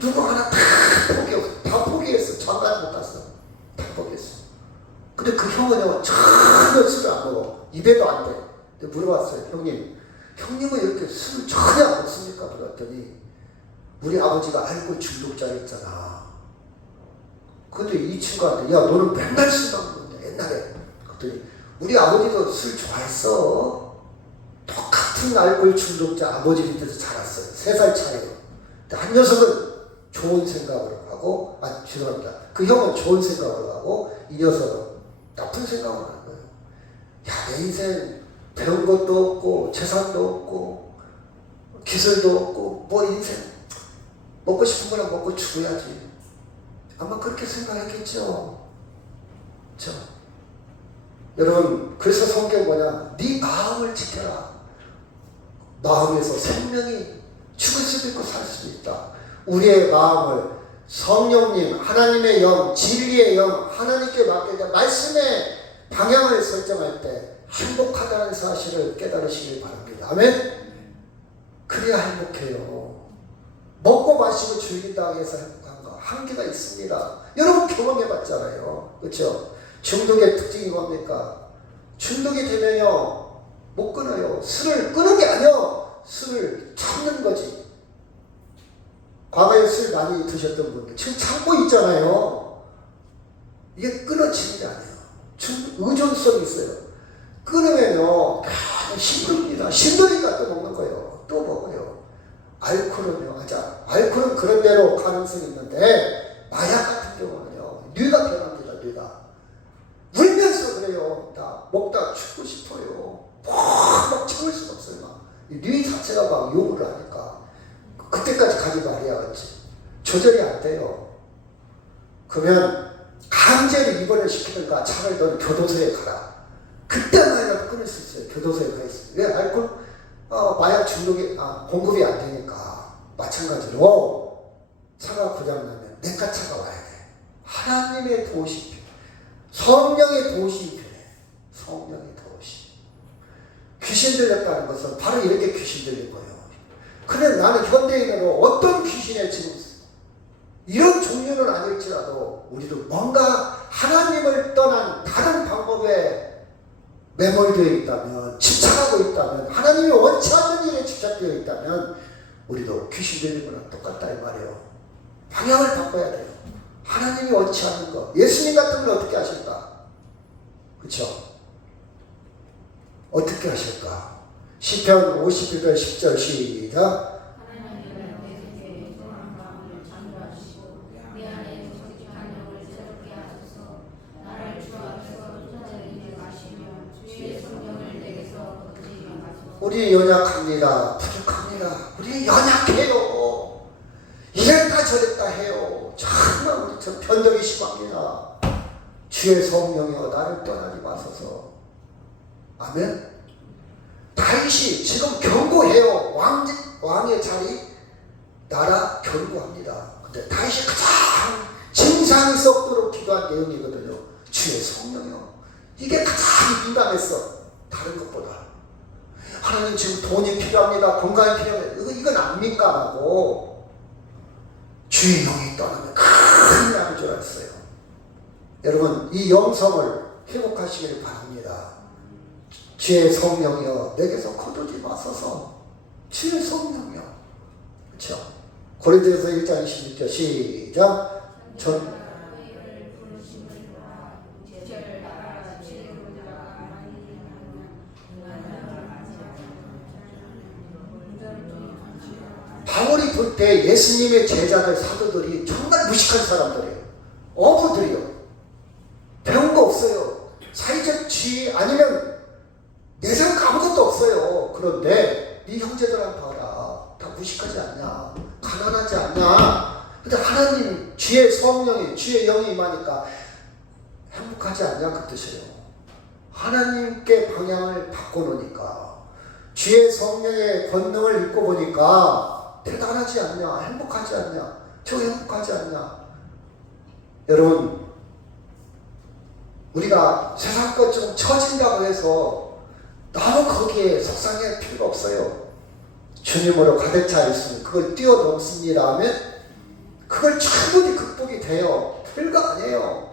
누구 하나 다 포기했어. 장가도 못 갔어. 다 포기했어. 근데 그 형은요, 전혀 술을 안 먹어. 입에도 안 돼. 근데 물어봤어요. 형님은 이렇게 술을 전혀 안 먹습니까? 물었더니 우리 아버지가 알코올 중독자였잖아. 근데 이 친구한테 야, 너는 맨날 술 먹는데 옛날에. 그랬더니 우리 아버지도 술 좋아했어. 똑같은 알코올 중독자 아버지 밑에서 자랐어요. 3살 차이로. 한 녀석은 좋은 생각으로 하고, 죄송합니다. 그 형은 좋은 생각으로 하고, 이 녀석은 나쁜 생각으로 하는 거예요. 야, 내 인생 배운 것도 없고, 재산도 없고, 기술도 없고, 뭐 인생 먹고 싶은 거나 먹고 죽어야지. 아마 그렇게 생각했겠죠. 그렇죠? 여러분, 그래서 성경 뭐냐? 네 마음을 지켜라. 마음에서 생명이 죽을 수도 있고 살 수도 있다. 우리의 마음을 성령님, 하나님의 영, 진리의 영, 하나님께 맡겨야 말씀의 방향을 설정할 때 행복하다는 사실을 깨달으시길 바랍니다. 아멘? 그래야 행복해요. 먹고 마시고 즐긴다고 해서 행복한 거 한계가 있습니다. 여러분 경험해봤잖아요. 그렇죠? 중독의 특징이 뭡니까? 중독이 되면요 못 끊어요. 술을 끄는 게 아니요, 술을 참는 거지. 과거에 술 많이 드셨던 분들 지금 참고 있잖아요. 이게 끊어지는 게 아니에요. 의존성이 있어요. 끊으면요 힘듭니다. 힘드니까 또 먹는 거예요. 또 먹어요. 알코올은요, 맞아. 알코올은 그런 대로 가능성이 있는데 마약 같은 경우는요 뇌가 변합니다. 뇌가 울면서 그래요. 나 먹다 죽고 싶어요. 막 참을 수가 없어요. 뇌 자체가 막 욕을 하니까 그때까지 가지 말아야지. 조절이 안 돼요. 그러면 강제로 입원을 시키든가 차라리 넌 교도소에 가라. 그때만이라도 끊을 수 있어요. 교도소에 가 있어요. 왜? 알코올 마약 중독이 공급이 안 되니까. 마찬가지로 차가 고장나면 내가 차가 와야 돼. 하나님의 도우심이 필요해. 성령의 도우심이 필요해. 성령의 도우심. 귀신 들렸다는 것은 바로 이렇게 귀신 들린 거예요. 그래, 나는 현대인으로 어떤 귀신에 지금 이런 종류는 아닐지라도 우리도 뭔가 하나님을 떠난 다른 방법에 매몰되어 있다면, 집착하고 있다면, 하나님이 원치 않는 일에 집착되어 있다면 우리도 귀신 들린 거랑 똑같다 이 말이에요. 방향을 바꿔야 돼요. 하나님이 원치 않는 거. 예수님 같은 건 어떻게 하실까? 그렇죠? 어떻게 하실까? 시편 51편 10절 시작. 우리 연약합니다. 부족합니다. 우리 연약해요. 이랬다 저랬다 해요. 정말 우리처럼 변덕이 심합니다. 주의 성령이여 나를 떠나지 마소서. 아멘. 다윗이 지금 경고해요. 왕의 자리 나라 경고합니다. 근데 다윗이 가장 진상이 썩도록 기도한 내용이거든요. 주의 성령이요. 이게 가장 민감했어. 다른 것보다. 하나님 지금 돈이 필요합니다. 건강이 필요합니다. 이건 안 민감하고 주의 영이 떠나면 큰일 나는 줄 알았어요. 여러분 이 영성을 회복하시길 바랍니다. 주의 성령이여 내게서 거두지 마소서. 주의 성령이여. 그렇죠? 고린도전서 1장 26절 시작. 바울이 볼 때 예수님의 제자들 사도들이 정말 무식한 사람들이에요. 어부들이요. 배운 거 없어요. 사회적 지위 아니면 내생 아무것도 없어요. 그런데 네 형제들한테 봐라. 다 무식하지 않냐? 가난하지 않냐? 근데 하나님 주의 성령이 주의 영이 임하니까 행복하지 않냐 그 뜻이에요. 하나님께 방향을 바꿔놓으니까 주의 성령의 권능을 읽고 보니까 대단하지 않냐? 행복하지 않냐? 저 행복하지 않냐? 여러분 우리가 세상 것 좀 처진다고 해서 너무 거기에 속상할 필요가 없어요. 주님으로 가득 차 있으면 그걸 뛰어넘습니다. 아멘? 그걸 충분히 극복이 돼요. 별거 아니에요.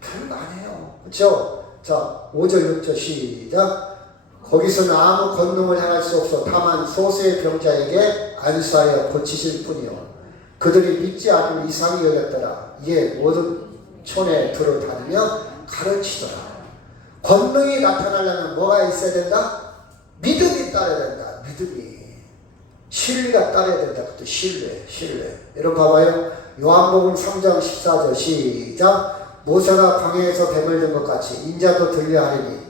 별거 아니에요. 그렇죠? 자, 5절 6절 시작. 거기서는 아무 권능을 행할 수 없어 다만 소수의 병자에게 안수하여 고치실 뿐이요 그들이 믿지 않으면 이상히 여겼더라. 이에 모든 촌에 들어다니며 가르치더라. 권능이 나타나려면 뭐가 있어야 된다? 믿음이 따라야 된다. 믿음이. 신뢰가 따라야 된다. 그것도 신뢰. 여러분 봐봐요. 요한복음 3장 14절 시작. 모세가 광야에서 뱀을 든 것 같이 인자도 들려하리니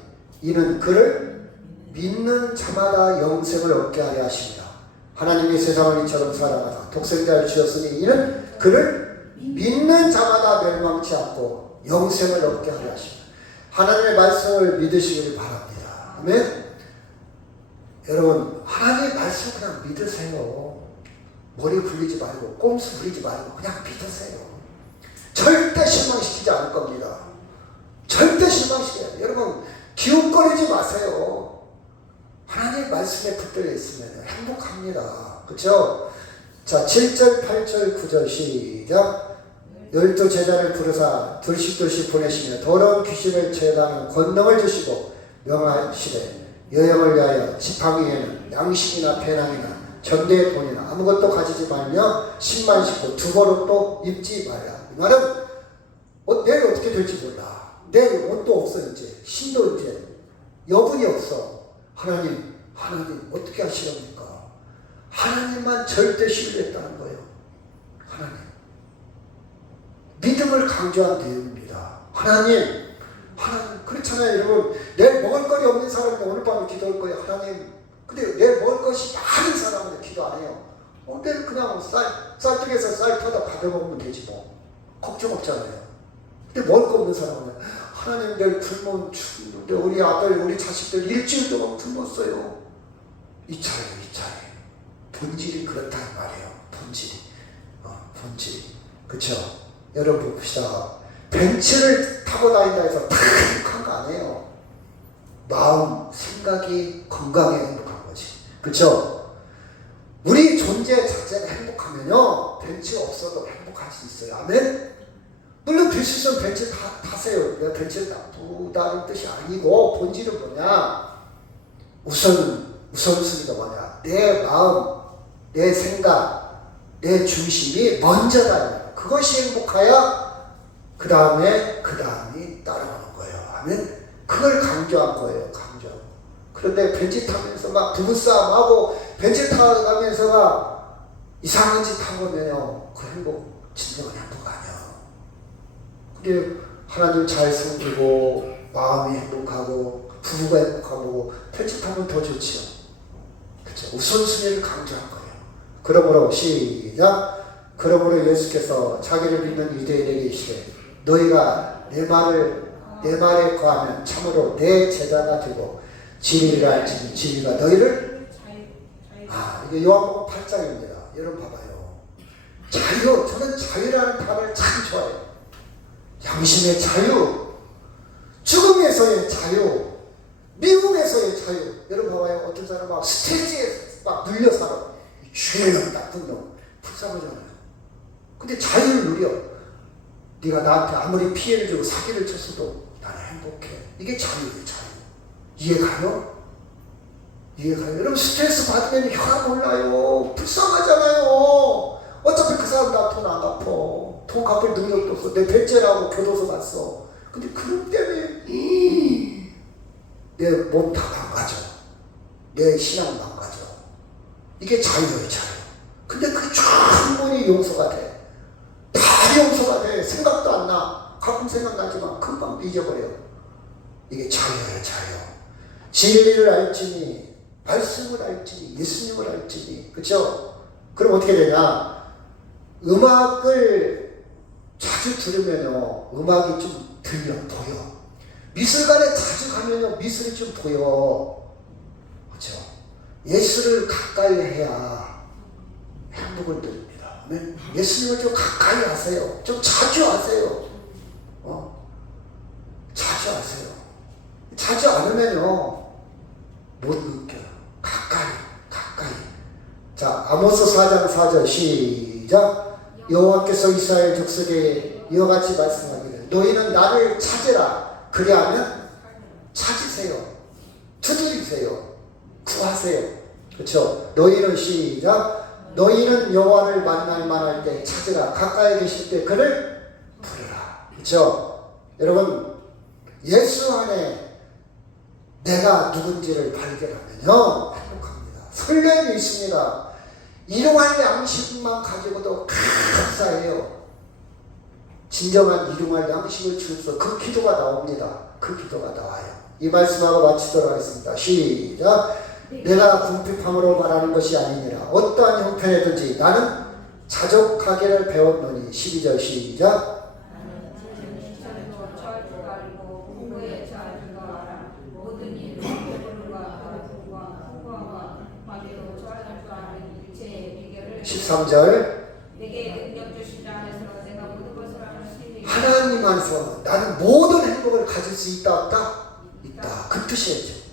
이는 그를 믿는 자마다 영생을 얻게 하려 하십니다. 하나님이 세상을 이처럼 사랑하사 독생자를 주셨으니 이는 그를 믿는 자마다 멸망치 않고 영생을 얻게 하려 하십니다. 하나님의 말씀을 믿으시길 바랍니다. 아멘? 여러분 하나님의 말씀 그냥 믿으세요. 머리 굴리지 말고 꼼수 부리지 말고 그냥 믿으세요. 절대 실망시키지 않을 겁니다. 절대 실망시켜요. 여러분 기웃거리지 마세요. 하나님의 말씀에 붙들려 있으면 행복합니다. 그렇죠? 자 7절 8절 9절 시작. 12 제자를 부르사 둘씩 보내시며 더러운 귀신을 제거하는 권능을 주시고 명하시되 여행을 위하여 지팡이에는 양식이나 배낭이나 전대의 돈이나 아무것도 가지지 말며 신만 신고 두벌옷도 입지 말라. 이 말은 내일 어떻게 될지 몰라. 내일 옷도 없어. 이제 신도 이제 여분이 없어. 하나님 어떻게 하시렵니까? 하나님만 절대 신뢰했다는 거예요. 하나님 믿음을 강조한 내용입니다. 하나님 그렇잖아요. 여러분 내일 먹을 거리 없는 사람은 오늘 밤에 기도할 거예요. 하나님 근데 내일 먹을 것이 많은 사람은 기도 안 해요. 내일 그냥 쌀뜨개에서 쌀 터다 받아 먹으면 되지 뭐. 걱정 없잖아요. 근데 먹을 거 없는 사람은 하나님 내일 굶으면 죽는데 우리 아들 우리 자식들 일주일 동안 굶었어요. 이 차례 본질이 그렇단 말이에요. 본질이 그쵸? 여러분 봅시다. 벤츠를 타고 다닌다 해서 다 행복한 거 아니에요. 마음, 생각이 건강해 행복한 거지. 그쵸? 우리 존재 자체가 행복하면요 벤츠 없어도 행복할 수 있어요. 아멘? 물론 될 수 있으면 벤츠 타세요. 내가 벤츠를 나쁘다는 뜻이 아니고 본질은 뭐냐? 우선순위가 뭐냐? 내 마음, 내 생각, 내 중심이 먼저다. 그것이 행복해야 그 다음이 따라오는 거예요. 아멘? 그걸 강조한 거예요. 그런데 벤츠 타면서 막 부부싸움하고 벤츠 타가면서 이상한 짓 하고 면요 그 진정한 행복 아니야. 근데 하나님 잘 섬기고 마음이 행복하고 부부가 행복하고 벤츠 타면 더 좋지요. 그렇죠? 우선순위를 강조한 거예요. 그러므로 시작. 그러므로 예수께서 자기를 믿는 유대인에게 이르시되 너희가 내 말에 거하면 참으로 내 제자가 되고 진리를 알지니 진리가 너희를 이게 요한복음 8장입니다. 여러분 봐봐요. 자유. 저는 자유라는 단어를 참 좋아해요. 양심의 자유, 죽음에서의 자유, 미움에서의 자유. 여러분 봐봐요. 어떤 사람은 막 스트레스에 막 눌려 살아. 죄는 나쁜 놈. 불쌍하잖아요. 근데 자유를 누려. 네가 나한테 아무리 피해를 주고 사기를 쳤어도 나는 행복해. 이게 자유예요. 자유. 이해가요? 이해가요? 여러분 스트레스 받으면 혀가 몰라요. 불쌍하잖아요. 어차피 그 사람 나 돈 안 갚아. 돈 갚을 능력도 없어. 내 배째라고 교도소 갔어. 근데 그것 때문에 내 몸 다 망가져. 내 신앙 망가져. 이게 자유예요, 자유. 근데 그 충분히 용서가 돼. 다 용서가 돼. 생각도 안 나. 가끔 생각나지만 금방 잊어버려. 이게 자유예요, 자유. 진리를 알지니, 말씀을 알지니, 예수님을 알지니. 그렇죠? 그럼 어떻게 되냐? 음악을 자주 들으면요, 음악이 좀 들려, 보여. 미술관에 자주 가면요, 미술이 좀 보여. 그렇죠? 예수를 가까이 해야 행복을 드립니다. 예수님을 좀 가까이 하세요. 좀 자주 하세요. 자주 하세요. 자주 않으면요, 못 느껴요. 가까이. 자, 아모스 4장 4절 시작. 여호와께서 이스라엘 족속에 이와 같이 말씀하기를 너희는 나를 찾으라. 그리하면 찾으세요. 두드리세요. 구하세요. 그렇죠? 너희는 시작. 너희는 여호와를 만날 만할 때 찾으라. 가까이 계실 때 그를 부르라. 그렇죠? 여러분, 예수 안에 내가 누군지를 발견하면요, 행복합니다. 설렘이 있습니다. 일용할 양식만 가지고도 감사해요. 진정한 일용할 양식을 주옵소서. 그 기도가 나옵니다. 그 기도가 나와요. 이 말씀하고 마치도록 하겠습니다. 시작. 내가 궁핍함으로 말하는 것이 아니니라. 어떠한 형편이든지 나는 자족하기를 배웠노니. 12절 시작. 모든 일을 배부름과 배고픔과 풍부함과 마비로 좋아할 줄 아는 일체의 비결을 13절. 내게 능력 주신 자 안에서 내가 모든 것을 할 수 있는 하나님 안에서 나는 모든 행복을 가질 수 있다 없다? 있다. 그 뜻이었죠.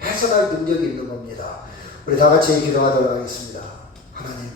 해석할 능력이 있는 겁니다. 우리 다 같이 기도하도록 하겠습니다. 하나님,